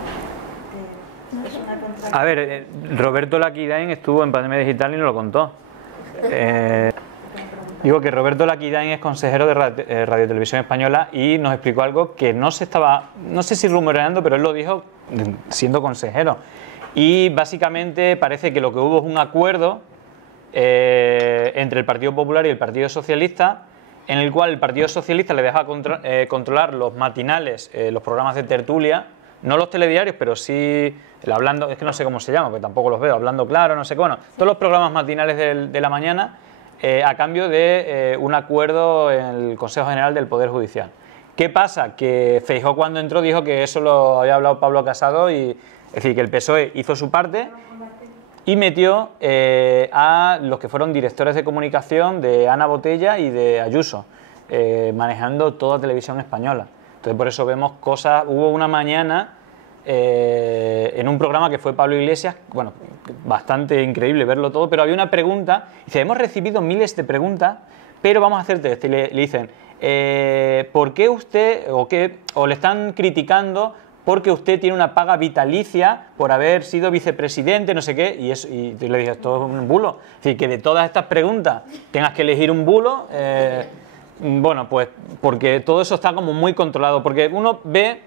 A ver, Roberto Laquidain estuvo en Pandemia Digital y nos lo contó. Digo que Roberto Laquidain es consejero de Radio Televisión Española y nos explicó algo que no se estaba, no sé si rumoreando, pero él lo dijo siendo consejero. Y básicamente parece que lo que hubo es un acuerdo entre el Partido Popular y el Partido Socialista, en el cual el Partido Socialista le deja controlar los matinales, los programas de tertulia, no los telediarios, pero sí el Hablando, es que no sé cómo se llama, porque tampoco los veo, Hablando Claro, no sé qué, bueno, todos los programas matinales de la mañana, a cambio de un acuerdo en el Consejo General del Poder Judicial. ¿Qué pasa? Que Feijóo, cuando entró, dijo que eso lo había hablado Pablo Casado, y es decir, que el PSOE hizo su parte y metió a los que fueron directores de comunicación de Ana Botella y de Ayuso, manejando toda Televisión Española. Entonces, por eso vemos cosas. Hubo una mañana en un programa que fue Pablo Iglesias, bueno, bastante increíble verlo todo, pero había una pregunta, dice: hemos recibido miles de preguntas, pero vamos a hacerte esto. Y le dicen, ¿por qué usted o le están criticando porque usted tiene una paga vitalicia por haber sido vicepresidente, no sé qué, y le dije, esto es un bulo. Es decir, que de todas estas preguntas tengas que elegir un bulo, bueno, pues porque todo eso está como muy controlado, porque uno ve...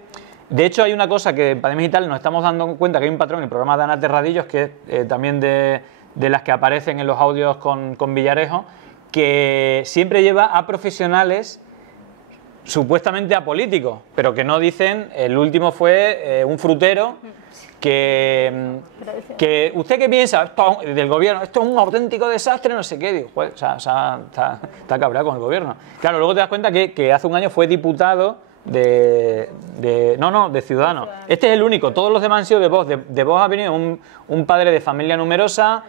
De hecho, hay una cosa que en Padem Digital nos estamos dando cuenta, que hay un patrón en el programa de Ana Terradillos, que es también de las que aparecen en los audios con Villarejo, que siempre lleva a profesionales supuestamente apolíticos, pero que no dicen. El último fue un frutero que ¿usted qué piensa? Esto, del gobierno, esto es un auténtico desastre, no sé qué. Digo, pues, está cabreado con el gobierno. Claro, luego te das cuenta que hace un año fue diputado de Ciudadanos. Este es el único, todos los demás han sido de Vox. De Vox ha venido un padre de familia numerosa,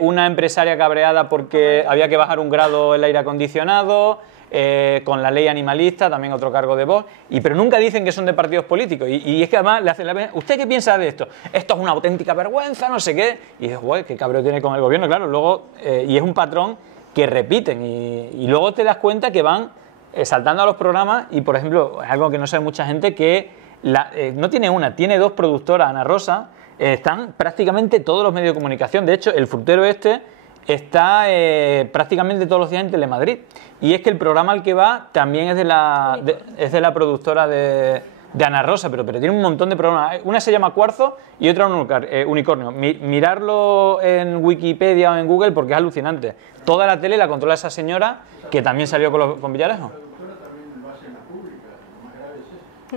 una empresaria cabreada porque había que bajar un grado el aire acondicionado, con la ley animalista, también otro cargo de Vox, pero nunca dicen que son de partidos políticos. Y es que además le hacen ¿usted qué piensa de esto? Esto es una auténtica vergüenza, no sé qué. Y dices, güey, qué cabreo tiene con el gobierno. Claro, luego, y es un patrón que repiten, y luego te das cuenta que van saltando a los programas. Y por ejemplo, algo que no sabe mucha gente, que no tiene una, tiene dos productoras. Ana Rosa, están prácticamente todos los medios de comunicación. De hecho, el frutero está prácticamente todos los días en Telemadrid, y es que el programa al que va también es de la productora de Ana Rosa, pero tiene un montón de programas. Una se llama Cuarzo y otra Unicornio. Mirarlo en Wikipedia o en Google porque es alucinante. Toda la tele la controla esa señora, que también salió con Villarejo.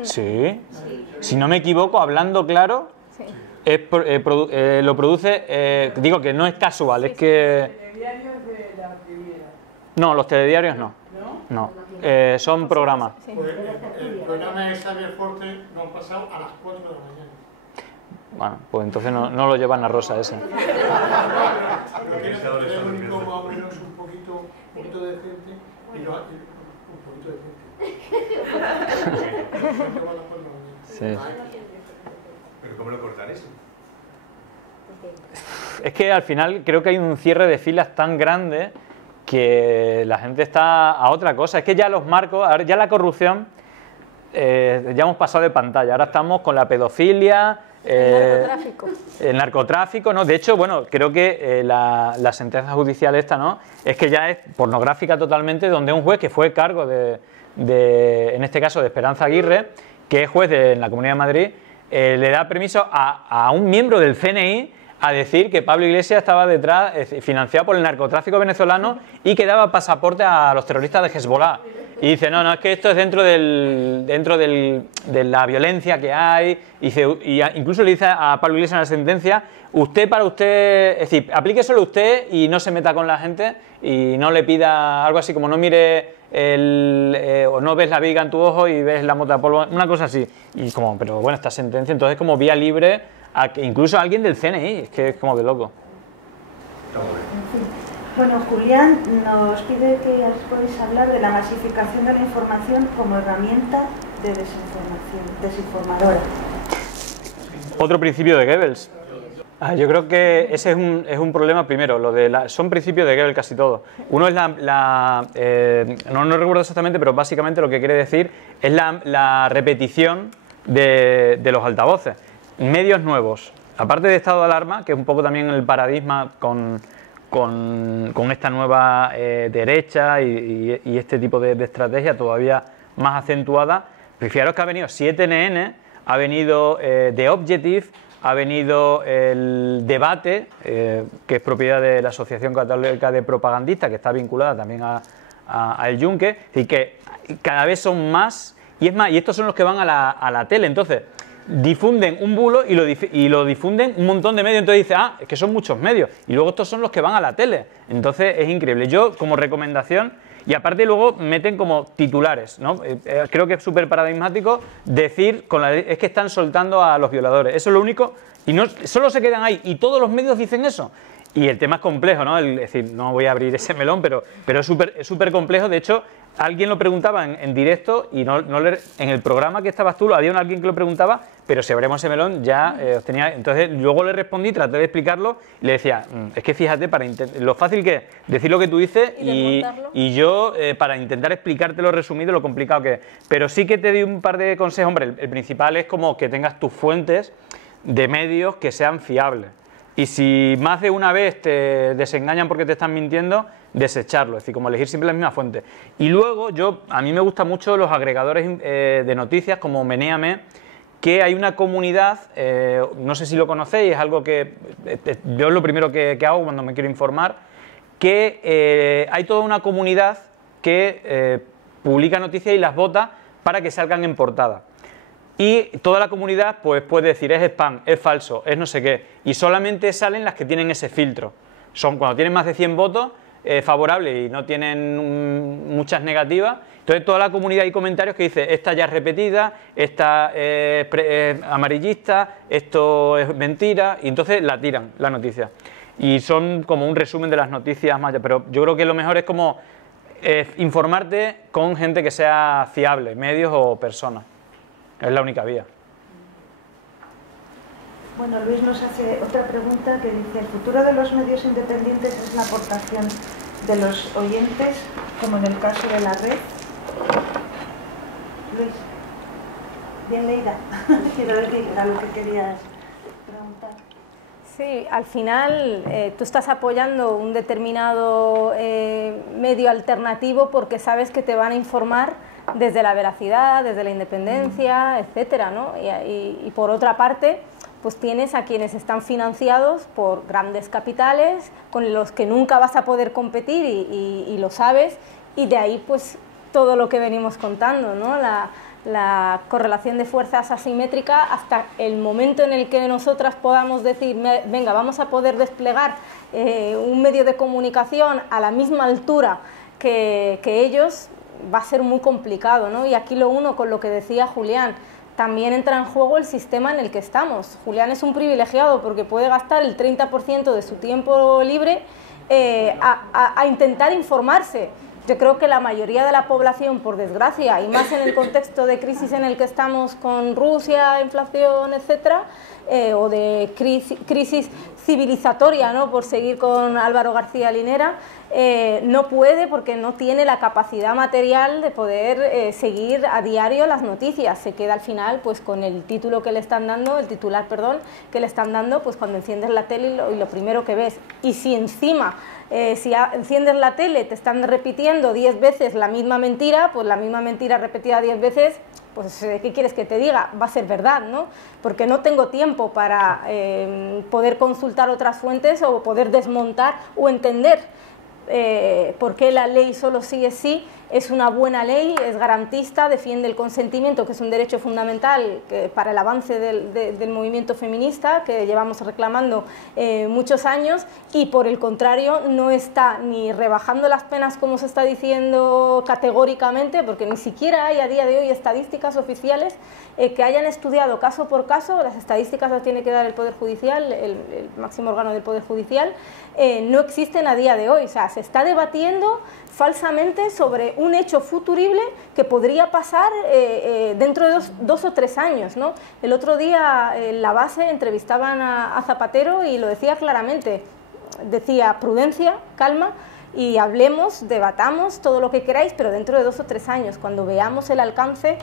Sí, si no me equivoco, hablando claro, lo produce, digo que no es casual, es que... ¿Los telediarios de la Riviera? No, los telediarios no. No, son programas. Pues el programa de Xavier Forte lo han pasado a las 4 de la mañana. Bueno, pues entonces no lo llevan a Rosa ese. Pero quiero hacer un único más o menos un poquito decente y no un poquito decente. Sí. ¿Pero cómo lo cortan eso? Es que al final creo que hay un cierre de filas tan grande que la gente está a otra cosa. Es que ya los marcos, ahora ya la corrupción, ya hemos pasado de pantalla. Ahora estamos con la pedofilia, el narcotráfico, ¿no? De hecho, bueno, creo que la sentencia judicial esta, ¿no?, es que ya es pornográfica totalmente, donde un juez que fue cargo en este caso de Esperanza Aguirre, que es juez en la Comunidad de Madrid, le da permiso a un miembro del CNI a decir que Pablo Iglesias estaba detrás, financiado por el narcotráfico venezolano, y que daba pasaporte a los terroristas de Hezbollah. Y dice, no, es que esto es dentro de la violencia que hay. Y incluso le dice a Pablo Iglesias en la sentencia, es decir, aplíqueselo usted y no se meta con la gente y no le pida algo así como no mire o no ves la viga en tu ojo y ves la mota de polvo, una cosa así. Y como, pero bueno, esta sentencia entonces como vía libre a que incluso a alguien del CNI, es que es como de loco. Bueno, Julián nos pide que podéis hablar de la masificación de la información como herramienta de desinformadora. Otro principio de Goebbels. Yo creo que ese es un problema primero. Son principios de Goebbels casi todos. Uno es no recuerdo exactamente, pero básicamente lo que quiere decir es la repetición de los altavoces. Medios nuevos, aparte de estado de alarma, que es un poco también el paradigma con esta nueva derecha y este tipo de estrategia todavía más acentuada. Fijaros que ha venido 7NN, ha venido The Objective, ha venido el Debate, que es propiedad de la Asociación Católica de Propagandistas, que está vinculada también a El Yunque. Es decir, que cada vez son más, y estos son los que van a la tele. Entonces, difunden un bulo y lo difunden un montón de medios. Entonces dice, es que son muchos medios, y luego estos son los que van a la tele. Entonces es increíble. Yo, como recomendación, y aparte luego meten como titulares, ¿no? Creo que es súper paradigmático decir es que están soltando a los violadores. Eso es lo único, y no solo se quedan ahí, y todos los medios dicen eso. Y el tema es complejo, ¿no? Es decir, no voy a abrir ese melón, pero es súper complejo. De hecho, alguien lo preguntaba en directo y en el programa que estabas tú, había alguien que lo preguntaba, pero si abrimos ese melón ya os tenía... Entonces, luego le respondí, traté de explicarlo y le decía, es que fíjate, lo fácil que es decir lo que tú dices y yo, para intentar explicártelo resumido, lo complicado que es. Pero sí que te di un par de consejos. Hombre, el principal es como que tengas tus fuentes de medios que sean fiables. Y si más de una vez te desengañan porque te están mintiendo, desecharlo, es decir, como elegir siempre la misma fuente. Y luego, a mí me gustan mucho los agregadores de noticias como Menéame, que hay una comunidad, no sé si lo conocéis, es algo que yo es lo primero que hago cuando me quiero informar, que hay toda una comunidad que publica noticias y las vota para que salgan en portada. Y toda la comunidad pues puede decir es spam, es falso, es no sé qué, y solamente salen las que tienen ese filtro. Son cuando tienen más de 100 votos favorables y no tienen muchas negativas, entonces toda la comunidad hay comentarios que dice esta ya es repetida, esta es amarillista, esto es mentira, y entonces la tiran, la noticia. Y son como un resumen de las noticias más, pero yo creo que lo mejor es como informarte con gente que sea fiable, medios o personas. Es la única vía. Bueno, Luis nos hace otra pregunta que dice: ¿el futuro de los medios independientes es la aportación de los oyentes, como en el caso de la red? Luis, bien leída. Quiero decir, era lo que querías preguntar. Sí, al final tú estás apoyando un determinado medio alternativo porque sabes que te van a informar desde la veracidad, desde la independencia, etcétera, ¿no? Y por otra parte, pues tienes a quienes están financiados por grandes capitales con los que nunca vas a poder competir y lo sabes, y de ahí pues todo lo que venimos contando, ¿no? La correlación de fuerzas asimétrica hasta el momento en el que nosotras podamos decir, venga, vamos a poder desplegar un medio de comunicación a la misma altura que ellos, va a ser muy complicado, ¿no? Y aquí lo uno con lo que decía Julián, también entra en juego el sistema en el que estamos. Julián es un privilegiado porque puede gastar el 30% de su tiempo libre a intentar informarse. Yo creo que la mayoría de la población, por desgracia, y más en el contexto de crisis en el que estamos con Rusia, inflación, etcétera, o de crisis civilizatoria, ¿no? Por seguir con Álvaro García Linera, no puede porque no tiene la capacidad material de poder seguir a diario las noticias. Se queda al final pues con el título que le están dando, el titular, perdón, que le están dando pues cuando enciendes la tele y lo primero que ves. Y si encima si enciendes la tele te están repitiendo 10 veces la misma mentira, pues la misma mentira repetida 10 veces, pues ¿qué quieres que te diga? Va a ser verdad, ¿no? Porque no tengo tiempo para poder consultar otras fuentes o poder desmontar o entender por qué la ley solo sí es sí. Es una buena ley, es garantista, defiende el consentimiento, que es un derecho fundamental para el avance del movimiento feminista que llevamos reclamando muchos años, y por el contrario no está ni rebajando las penas como se está diciendo categóricamente, porque ni siquiera hay a día de hoy estadísticas oficiales que hayan estudiado caso por caso. Las estadísticas las tiene que dar el Poder Judicial, el máximo órgano del Poder Judicial. No existen a día de hoy, o sea, se está debatiendo falsamente sobre un hecho futurible que podría pasar dentro de dos o tres años, ¿no? El otro día en la base entrevistaban a Zapatero y lo decía claramente, decía prudencia, calma, y hablemos, debatamos todo lo que queráis, pero dentro de 2 o 3 años, cuando veamos el alcance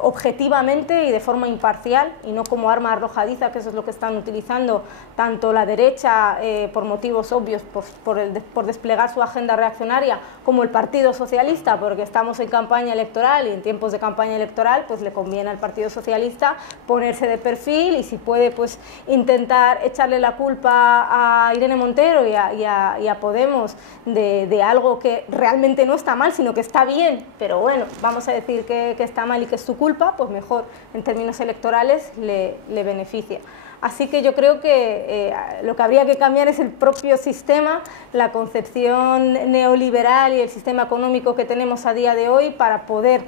objetivamente y de forma imparcial y no como arma arrojadiza, que eso es lo que están utilizando tanto la derecha por motivos obvios, por desplegar su agenda reaccionaria, como el Partido Socialista, porque estamos en campaña electoral y en tiempos de campaña electoral pues le conviene al Partido Socialista ponerse de perfil y si puede pues intentar echarle la culpa a Irene Montero y a Podemos de algo que realmente no está mal, sino que está bien, pero bueno, vamos a decir que está mal y que es su culpa, pues mejor en términos electorales le beneficia. Así que yo creo que lo que habría que cambiar es el propio sistema, la concepción neoliberal y el sistema económico que tenemos a día de hoy para poder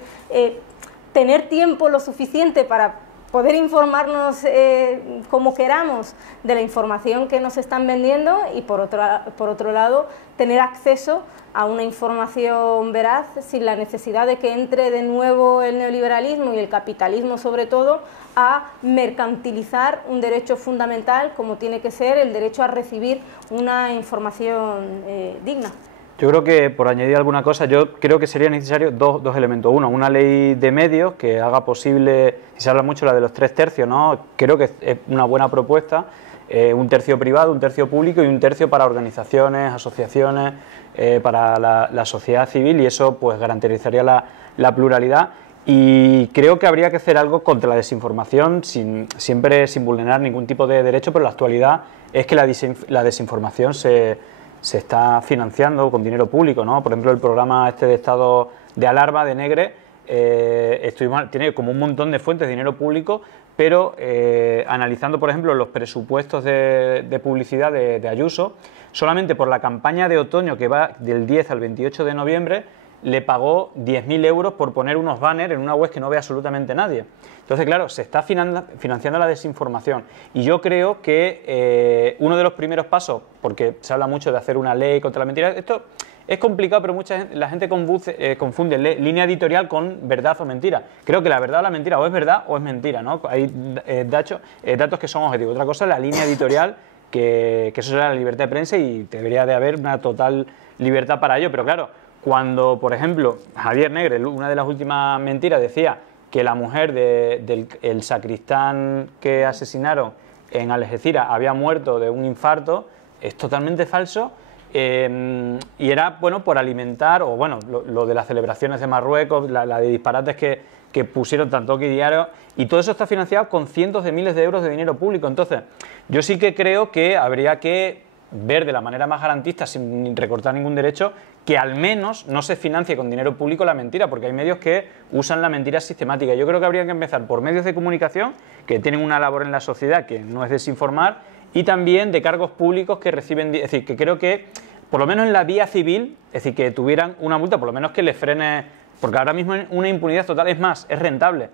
tener tiempo lo suficiente para poder informarnos como queramos de la información que nos están vendiendo y por otro lado tener acceso a una información veraz sin la necesidad de que entre de nuevo el neoliberalismo y el capitalismo sobre todo a mercantilizar un derecho fundamental como tiene que ser el derecho a recibir una información digna. Yo creo que, por añadir alguna cosa, yo creo que sería necesario dos elementos. Uno, una ley de medios que haga posible, y se habla mucho la de los 3/3, ¿no? Creo que es una buena propuesta, un tercio privado, un tercio público y un tercio para organizaciones, asociaciones, para la sociedad civil, y eso pues garantizaría la pluralidad. Y creo que habría que hacer algo contra la desinformación, siempre sin vulnerar ningún tipo de derecho, pero la actualidad es que la desinformación se está financiando con dinero público, ¿no? Por ejemplo, el programa de estado de alarma de Negre tiene como un montón de fuentes de dinero público, pero analizando, por ejemplo, los presupuestos de publicidad de Ayuso, solamente por la campaña de otoño que va del 10 al 28 de noviembre, le pagó 10.000 euros por poner unos banners en una web que no ve absolutamente nadie. Entonces, claro, se está financiando la desinformación. Y yo creo que uno de los primeros pasos, porque se habla mucho de hacer una ley contra la mentira, esto es complicado, pero la gente confunde línea editorial con verdad o mentira. Creo que la verdad o la mentira o es verdad o es mentira, ¿no? Hay datos que son objetivos. Otra cosa es la línea editorial, que eso será la libertad de prensa y debería de haber una total libertad para ello. Pero claro, cuando, por ejemplo, Javier Negre, una de las últimas mentiras, decía que la mujer del sacristán que asesinaron en Algeciras había muerto de un infarto, es totalmente falso, y era, bueno, por alimentar, o bueno, lo de las celebraciones de Marruecos, la de disparates que pusieron tanto aquí diario, y todo eso está financiado con cientos de miles de euros de dinero público. Entonces, yo sí que creo que habría que ver de la manera más garantista, sin recortar ningún derecho, que al menos no se financie con dinero público la mentira, porque hay medios que usan la mentira sistemática. Yo creo que habría que empezar por medios de comunicación, que tienen una labor en la sociedad que no es desinformar, y también de cargos públicos que reciben, es decir, que creo que, por lo menos en la vía civil, es decir, que tuvieran una multa, por lo menos que les frene, porque ahora mismo una impunidad total, es más, es rentable.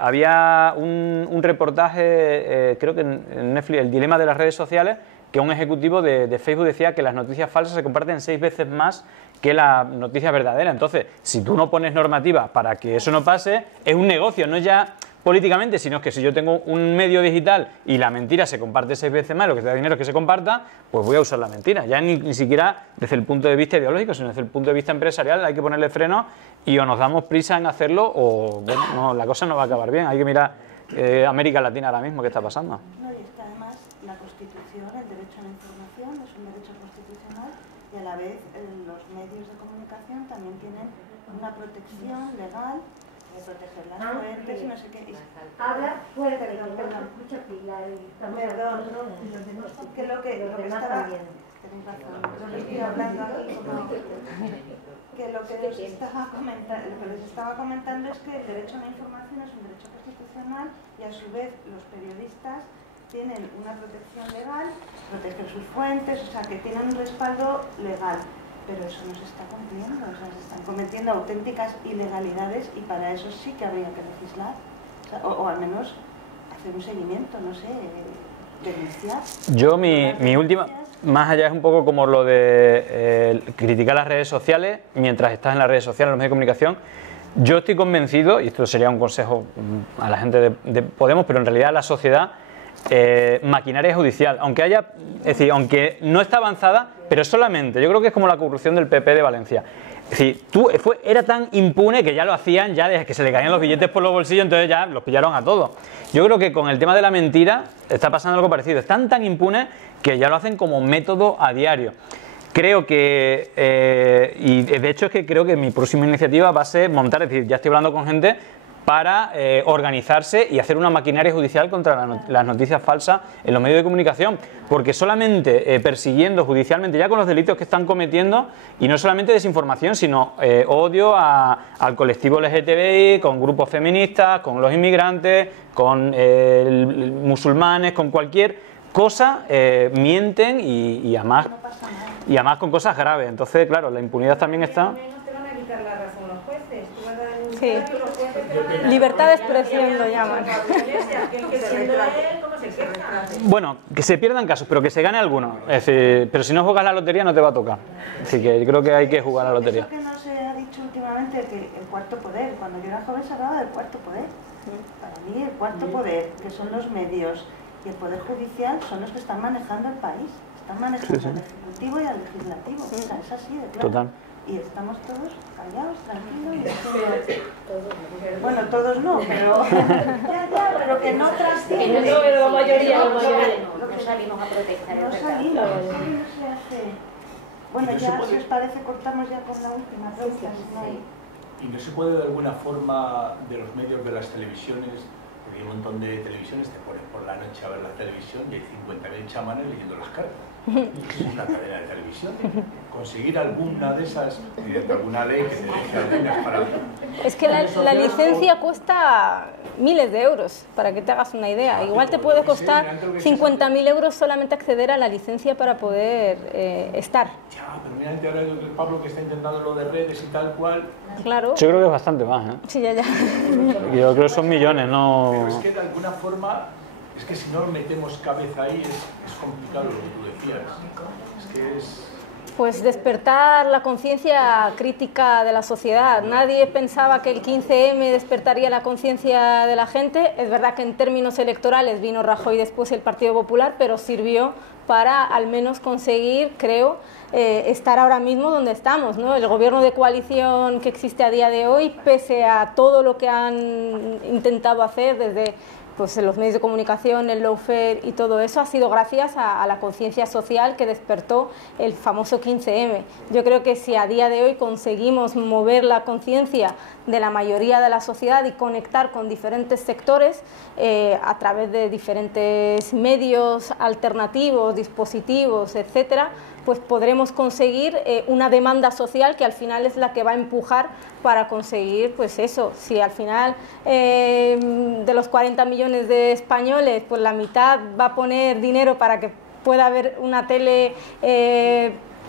Había un reportaje, creo que en Netflix, El dilema de las redes sociales, que un ejecutivo de Facebook decía que las noticias falsas se comparten 6 veces más que la noticia verdadera. Entonces, si tú no pones normativas para que eso no pase, es un negocio, no ya políticamente, sino que si yo tengo un medio digital y la mentira se comparte 6 veces más, lo que te da dinero es que se comparta, pues voy a usar la mentira. Ya ni siquiera desde el punto de vista ideológico, sino desde el punto de vista empresarial hay que ponerle freno, y o nos damos prisa en hacerlo o bueno, no, la cosa no va a acabar bien. Hay que mirar América Latina ahora mismo, ¿qué está pasando? No, y es que además la Constitución, el derecho a la información es un derecho constitucional, y a la vez los medios de comunicación también tienen una protección legal de proteger las fuentes y no sé qué. Habla fuerte, perdón, escucha Pilar. Perdón, que lo que estaba... Tenéis razón, yo le estoy hablando aquí como... Que lo que les estaba comentando es que el derecho a la información es un derecho constitucional, y a su vez los periodistas tienen una protección legal, protegen sus fuentes, o sea, que tienen un respaldo legal, pero eso no se está cumpliendo, o sea, se están cometiendo auténticas ilegalidades, y para eso sí que habría que legislar, o al menos hacer un seguimiento, no sé, denunciar. Yo mi última, más allá es un poco como lo de criticar las redes sociales, mientras estás en las redes sociales, en los medios de comunicación. Yo estoy convencido, y esto sería un consejo a la gente de Podemos, pero en realidad a la sociedad, maquinaria judicial, aunque haya, es decir, aunque no está avanzada, pero solamente, yo creo que es como la corrupción del PP de Valencia. Es decir, era tan impune que ya lo hacían, ya desde que se le caían los billetes por los bolsillos, entonces ya los pillaron a todos. Yo creo que con el tema de la mentira está pasando algo parecido, están tan impunes que ya lo hacen como método a diario. Creo que, y de hecho es que creo que mi próxima iniciativa va a ser montar, es decir, ya estoy hablando con gente para organizarse y hacer una maquinaria judicial contra las noticias falsas en los medios de comunicación, porque solamente persiguiendo judicialmente ya con los delitos que están cometiendo, y no solamente desinformación, sino odio al colectivo LGTBI, con grupos feministas, con los inmigrantes, con musulmanes, con cualquier cosa, mienten y además con cosas graves. Entonces, claro, la impunidad también está... No te van a quitar la razón los jueces, tú vas a denunciar Sí. Libertad de expresión lo llaman. Bueno, que se pierdan casos, pero que se gane alguno. Es decir, pero si no juegas la lotería no te va a tocar. Así que yo creo que hay que jugar a la lotería. Eso que no se ha dicho últimamente, que el cuarto poder, cuando yo era joven se hablaba del cuarto poder. Para mí el cuarto poder, que son los medios y el poder judicial, son los que están manejando el país. Están manejando al ejecutivo y al legislativo. O sea, es así de claro. Total. Y estamos todos callados, tranquilos. Y bueno, todos no, pero pero que no trasciende. Que no, pero la mayoría, Lo que salimos a protestar. no salimos, eso no se hace. Bueno, ya si os parece cortamos ya con la última pregunta. ¿Y no se puede de alguna forma de los medios de las televisiones, porque hay un montón de televisiones, te pones por la noche a ver la televisión y hay 50.000 chamanes leyendo las cartas? Es una cadena de televisión. Conseguir alguna de esas, mediante alguna ley que te deje algunas para... Es que la licencia cuesta miles de euros, para que te hagas una idea. Igual te puede costar 50.000 euros solamente acceder a la licencia para poder estar. Ya, pero mira, ahora el Pablo que está intentando lo de redes y tal cual... Claro. Yo creo que es bastante más, ¿eh? Sí, ya. Yo creo que son millones, no... Pero es que de alguna forma, es que si no metemos cabeza ahí es complicado lo que tú decías. Es que es... Pues despertar la conciencia crítica de la sociedad. Nadie pensaba que el 15M despertaría la conciencia de la gente. Es verdad que en términos electorales vino Rajoy y después el Partido Popular, pero sirvió para al menos conseguir, creo, estar ahora mismo donde estamos, ¿no? El gobierno de coalición que existe a día de hoy, pese a todo lo que han intentado hacer desde pues en los medios de comunicación, el lawfare y todo eso, ha sido gracias a la conciencia social que despertó el famoso 15M. Yo creo que si a día de hoy conseguimos mover la conciencia de la mayoría de la sociedad y conectar con diferentes sectores a través de diferentes medios alternativos, dispositivos, etcétera, pues podremos conseguir una demanda social que al final es la que va a empujar para conseguir, pues eso, si al final de los 40 millones de españoles, pues la mitad va a poner dinero para que pueda haber una tele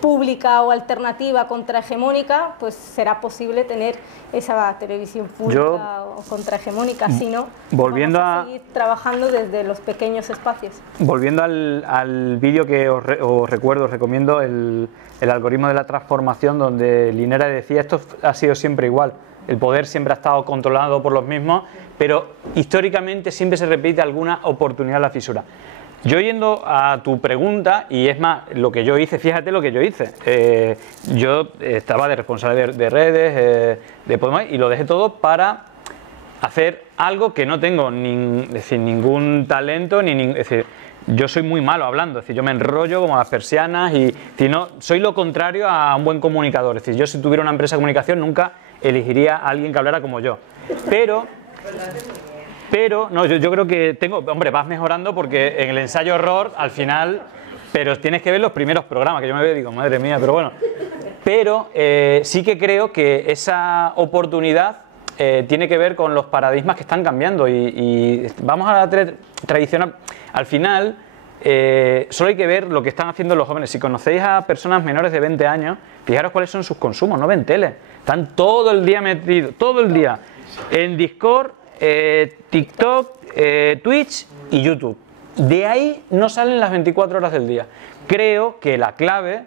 pública o alternativa contrahegemónica, pues será posible tener esa televisión pública o contrahegemónica, si no, volviendo vamos a seguir trabajando desde los pequeños espacios. Volviendo al vídeo que os recomiendo, el algoritmo de la transformación, donde Linera decía, esto ha sido siempre igual, el poder siempre ha estado controlado por los mismos, pero históricamente siempre se repite alguna oportunidad en la fisura. Yo yendo a tu pregunta, y es más, lo que yo hice, fíjate lo que yo hice. Yo estaba de responsable de redes, de Podemos, y lo dejé todo para hacer algo que no tengo ningún talento, es decir, yo soy muy malo hablando, es decir, yo me enrollo como las persianas y no, soy lo contrario a un buen comunicador. Es decir, yo si tuviera una empresa de comunicación nunca elegiría a alguien que hablara como yo. Pero no, yo creo que hombre, vas mejorando porque en el ensayo error al final, pero tienes que ver los primeros programas que yo me veo y digo, madre mía, pero bueno. Pero sí que creo que esa oportunidad tiene que ver con los paradigmas que están cambiando y vamos a la tradicional. Al final, solo hay que ver lo que están haciendo los jóvenes. Si conocéis a personas menores de 20 años, fijaros cuáles son sus consumos, no ven tele. Están todo el día metidos, todo el día, en Discord, TikTok, Twitch y YouTube. De ahí no salen las 24 horas del día. Creo que la clave,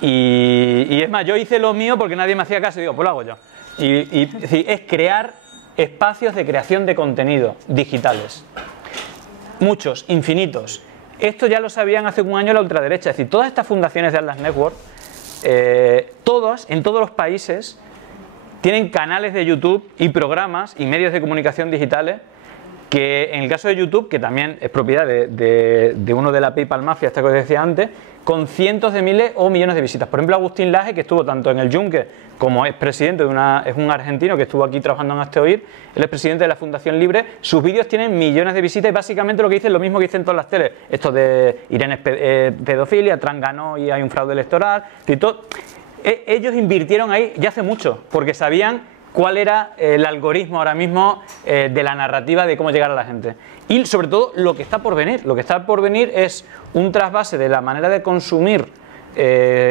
y es más, yo hice lo mío porque nadie me hacía caso y digo, pues lo hago yo. Es crear espacios de creación de contenido digitales. Muchos, infinitos. Esto ya lo sabían hace un año la ultraderecha. Es decir, todas estas fundaciones de Atlas Network, todas, en todos los países, tienen canales de YouTube y programas y medios de comunicación digitales que en el caso de YouTube, que también es propiedad de uno de la PayPal Mafia, esta que os decía antes, con cientos de miles o millones de visitas. Por ejemplo, Agustín Laje, que estuvo tanto en el Yunque como es presidente es un argentino que estuvo aquí trabajando en Hazte Oír, él es presidente de la Fundación Libre, sus vídeos tienen millones de visitas y básicamente lo que dicen es lo mismo que dicen todas las teles, esto de Irene pedofilia, Trump ganó y hay un fraude electoral, y todo. Ellos invirtieron ahí ya hace mucho, porque sabían cuál era el algoritmo ahora mismo de la narrativa de cómo llegar a la gente. Y sobre todo lo que está por venir. Lo que está por venir es un trasvase de la manera de consumir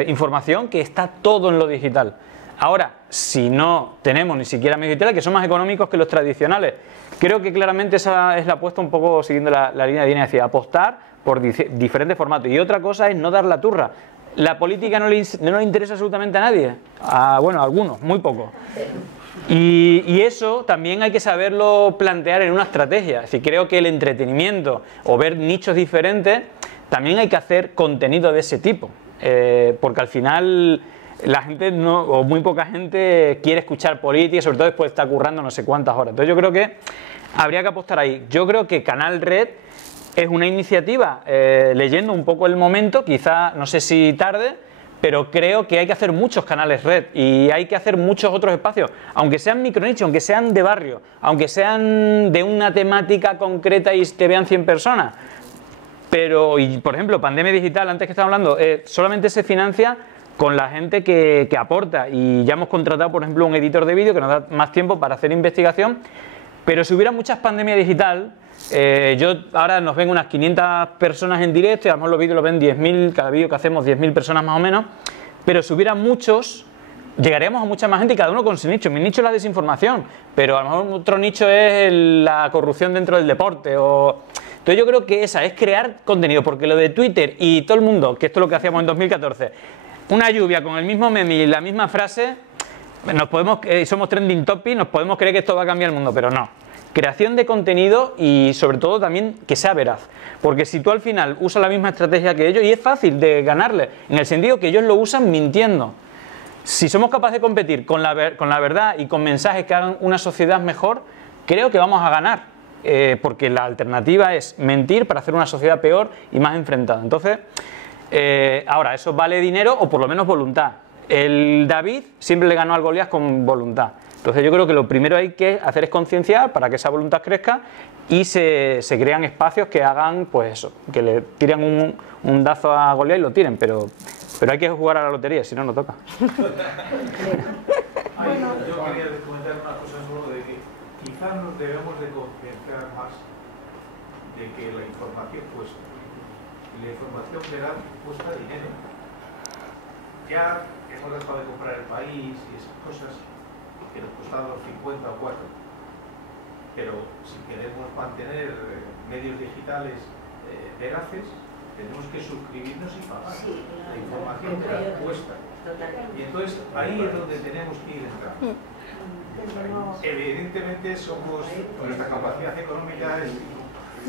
información que está todo en lo digital. Ahora, si no tenemos ni siquiera medios digitales, que son más económicos que los tradicionales, creo que claramente esa es la apuesta, un poco siguiendo la línea de Diana, es decir, apostar por diferentes formatos. Y otra cosa es no dar la turra. La política no le interesa absolutamente a nadie, bueno, a algunos, muy pocos. Y eso también hay que saberlo plantear en una estrategia. Es decir, creo que el entretenimiento o ver nichos diferentes, también hay que hacer contenido de ese tipo, porque al final la gente o muy poca gente quiere escuchar política, sobre todo después de estar currando no sé cuántas horas. Entonces yo creo que habría que apostar ahí. Yo creo que Canal Red es una iniciativa, leyendo un poco el momento, quizá no sé si tarde, pero creo que hay que hacer muchos canales red y hay que hacer muchos otros espacios, aunque sean micronichos, aunque sean de barrio, aunque sean de una temática concreta y te vean 100 personas. Pero, y por ejemplo, Pandemia Digital, antes que estaba hablando, solamente se financia con la gente que aporta, y ya hemos contratado, por ejemplo, un editor de vídeo que nos da más tiempo para hacer investigación. Pero si hubiera muchas Pandemia Digital, ahora nos ven unas 500 personas en directo y a lo mejor los vídeos los ven 10.000, cada vídeo que hacemos 10.000 personas más o menos, pero si hubiera muchos, llegaríamos a mucha más gente y cada uno con su nicho. Mi nicho es la desinformación, pero a lo mejor otro nicho es la corrupción dentro del deporte. Entonces yo creo que esa es crear contenido, porque lo de Twitter y todo el mundo, que esto es lo que hacíamos en 2014, una lluvia con el mismo meme y la misma frase, somos trending topic, nos podemos creer que esto va a cambiar el mundo, pero no. Creación de contenido y sobre todo también que sea veraz, porque si tú al final usas la misma estrategia que ellos, y es fácil de ganarle, en el sentido que ellos lo usan mintiendo. Si somos capaces de competir con la verdad y con mensajes que hagan una sociedad mejor, creo que vamos a ganar, porque la alternativa es mentir para hacer una sociedad peor y más enfrentada. Entonces, ahora, eso vale dinero o por lo menos voluntad. El David siempre le ganó al Goliat con voluntad. Entonces yo creo que lo primero hay que hacer es concienciar para que esa voluntad crezca y se crean espacios que hagan, pues eso, que le tiren un dazo a Goliat y lo tiren, pero hay que jugar a la lotería, si no, no toca. Yo quería comentar una cosa solo de que quizás nos debemos de concienciar más de que la información cuesta. Y la información veraz cuesta dinero. Ya hemos dejado de comprar El País y esas cosas que nos costaban los 50 o 4. Pero si queremos mantener medios digitales veraces, tenemos que suscribirnos y pagar. Sí, la información cuesta. Y entonces ahí es donde tenemos que ir entrando. Evidentemente nuestra capacidad económica es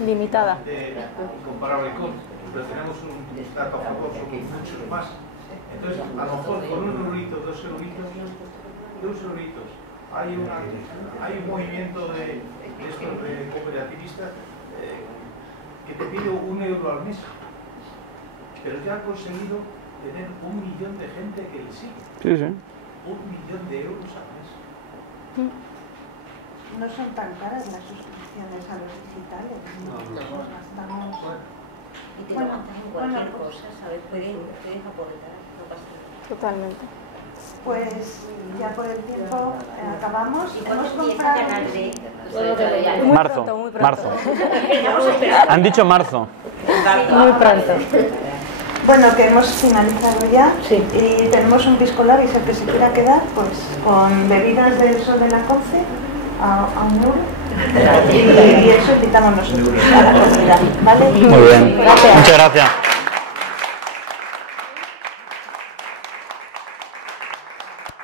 limitada, incomparable con, pero tenemos un dato a favor, somos muchos más. Entonces, a lo mejor con un eurito, 2 euritos, hay un movimiento de cooperativistas que te pide 1 euro al mes, pero ya ha conseguido tener 1 millón de gente que le sigue. Sí, sí. 1 millón de euros al mes. No son tan caras las suscripciones a los digitales. Y te lo mandan cualquier cosa, ¿sabes? Puedes aportar, no pasa nada. Totalmente. Pues ya por el tiempo acabamos. ¿Y cuándo Hemos empieza comprado... Canal Red? Muy pronto. Marzo. Han dicho marzo. Muy pronto. Bueno, que hemos finalizado ya y tenemos un pisco labis, el que se quiera quedar, pues con bebidas del Sol de la Conce a 1 euro. Y eso invitamos nosotros a la comida, ¿vale? Muy bien. Muchas gracias.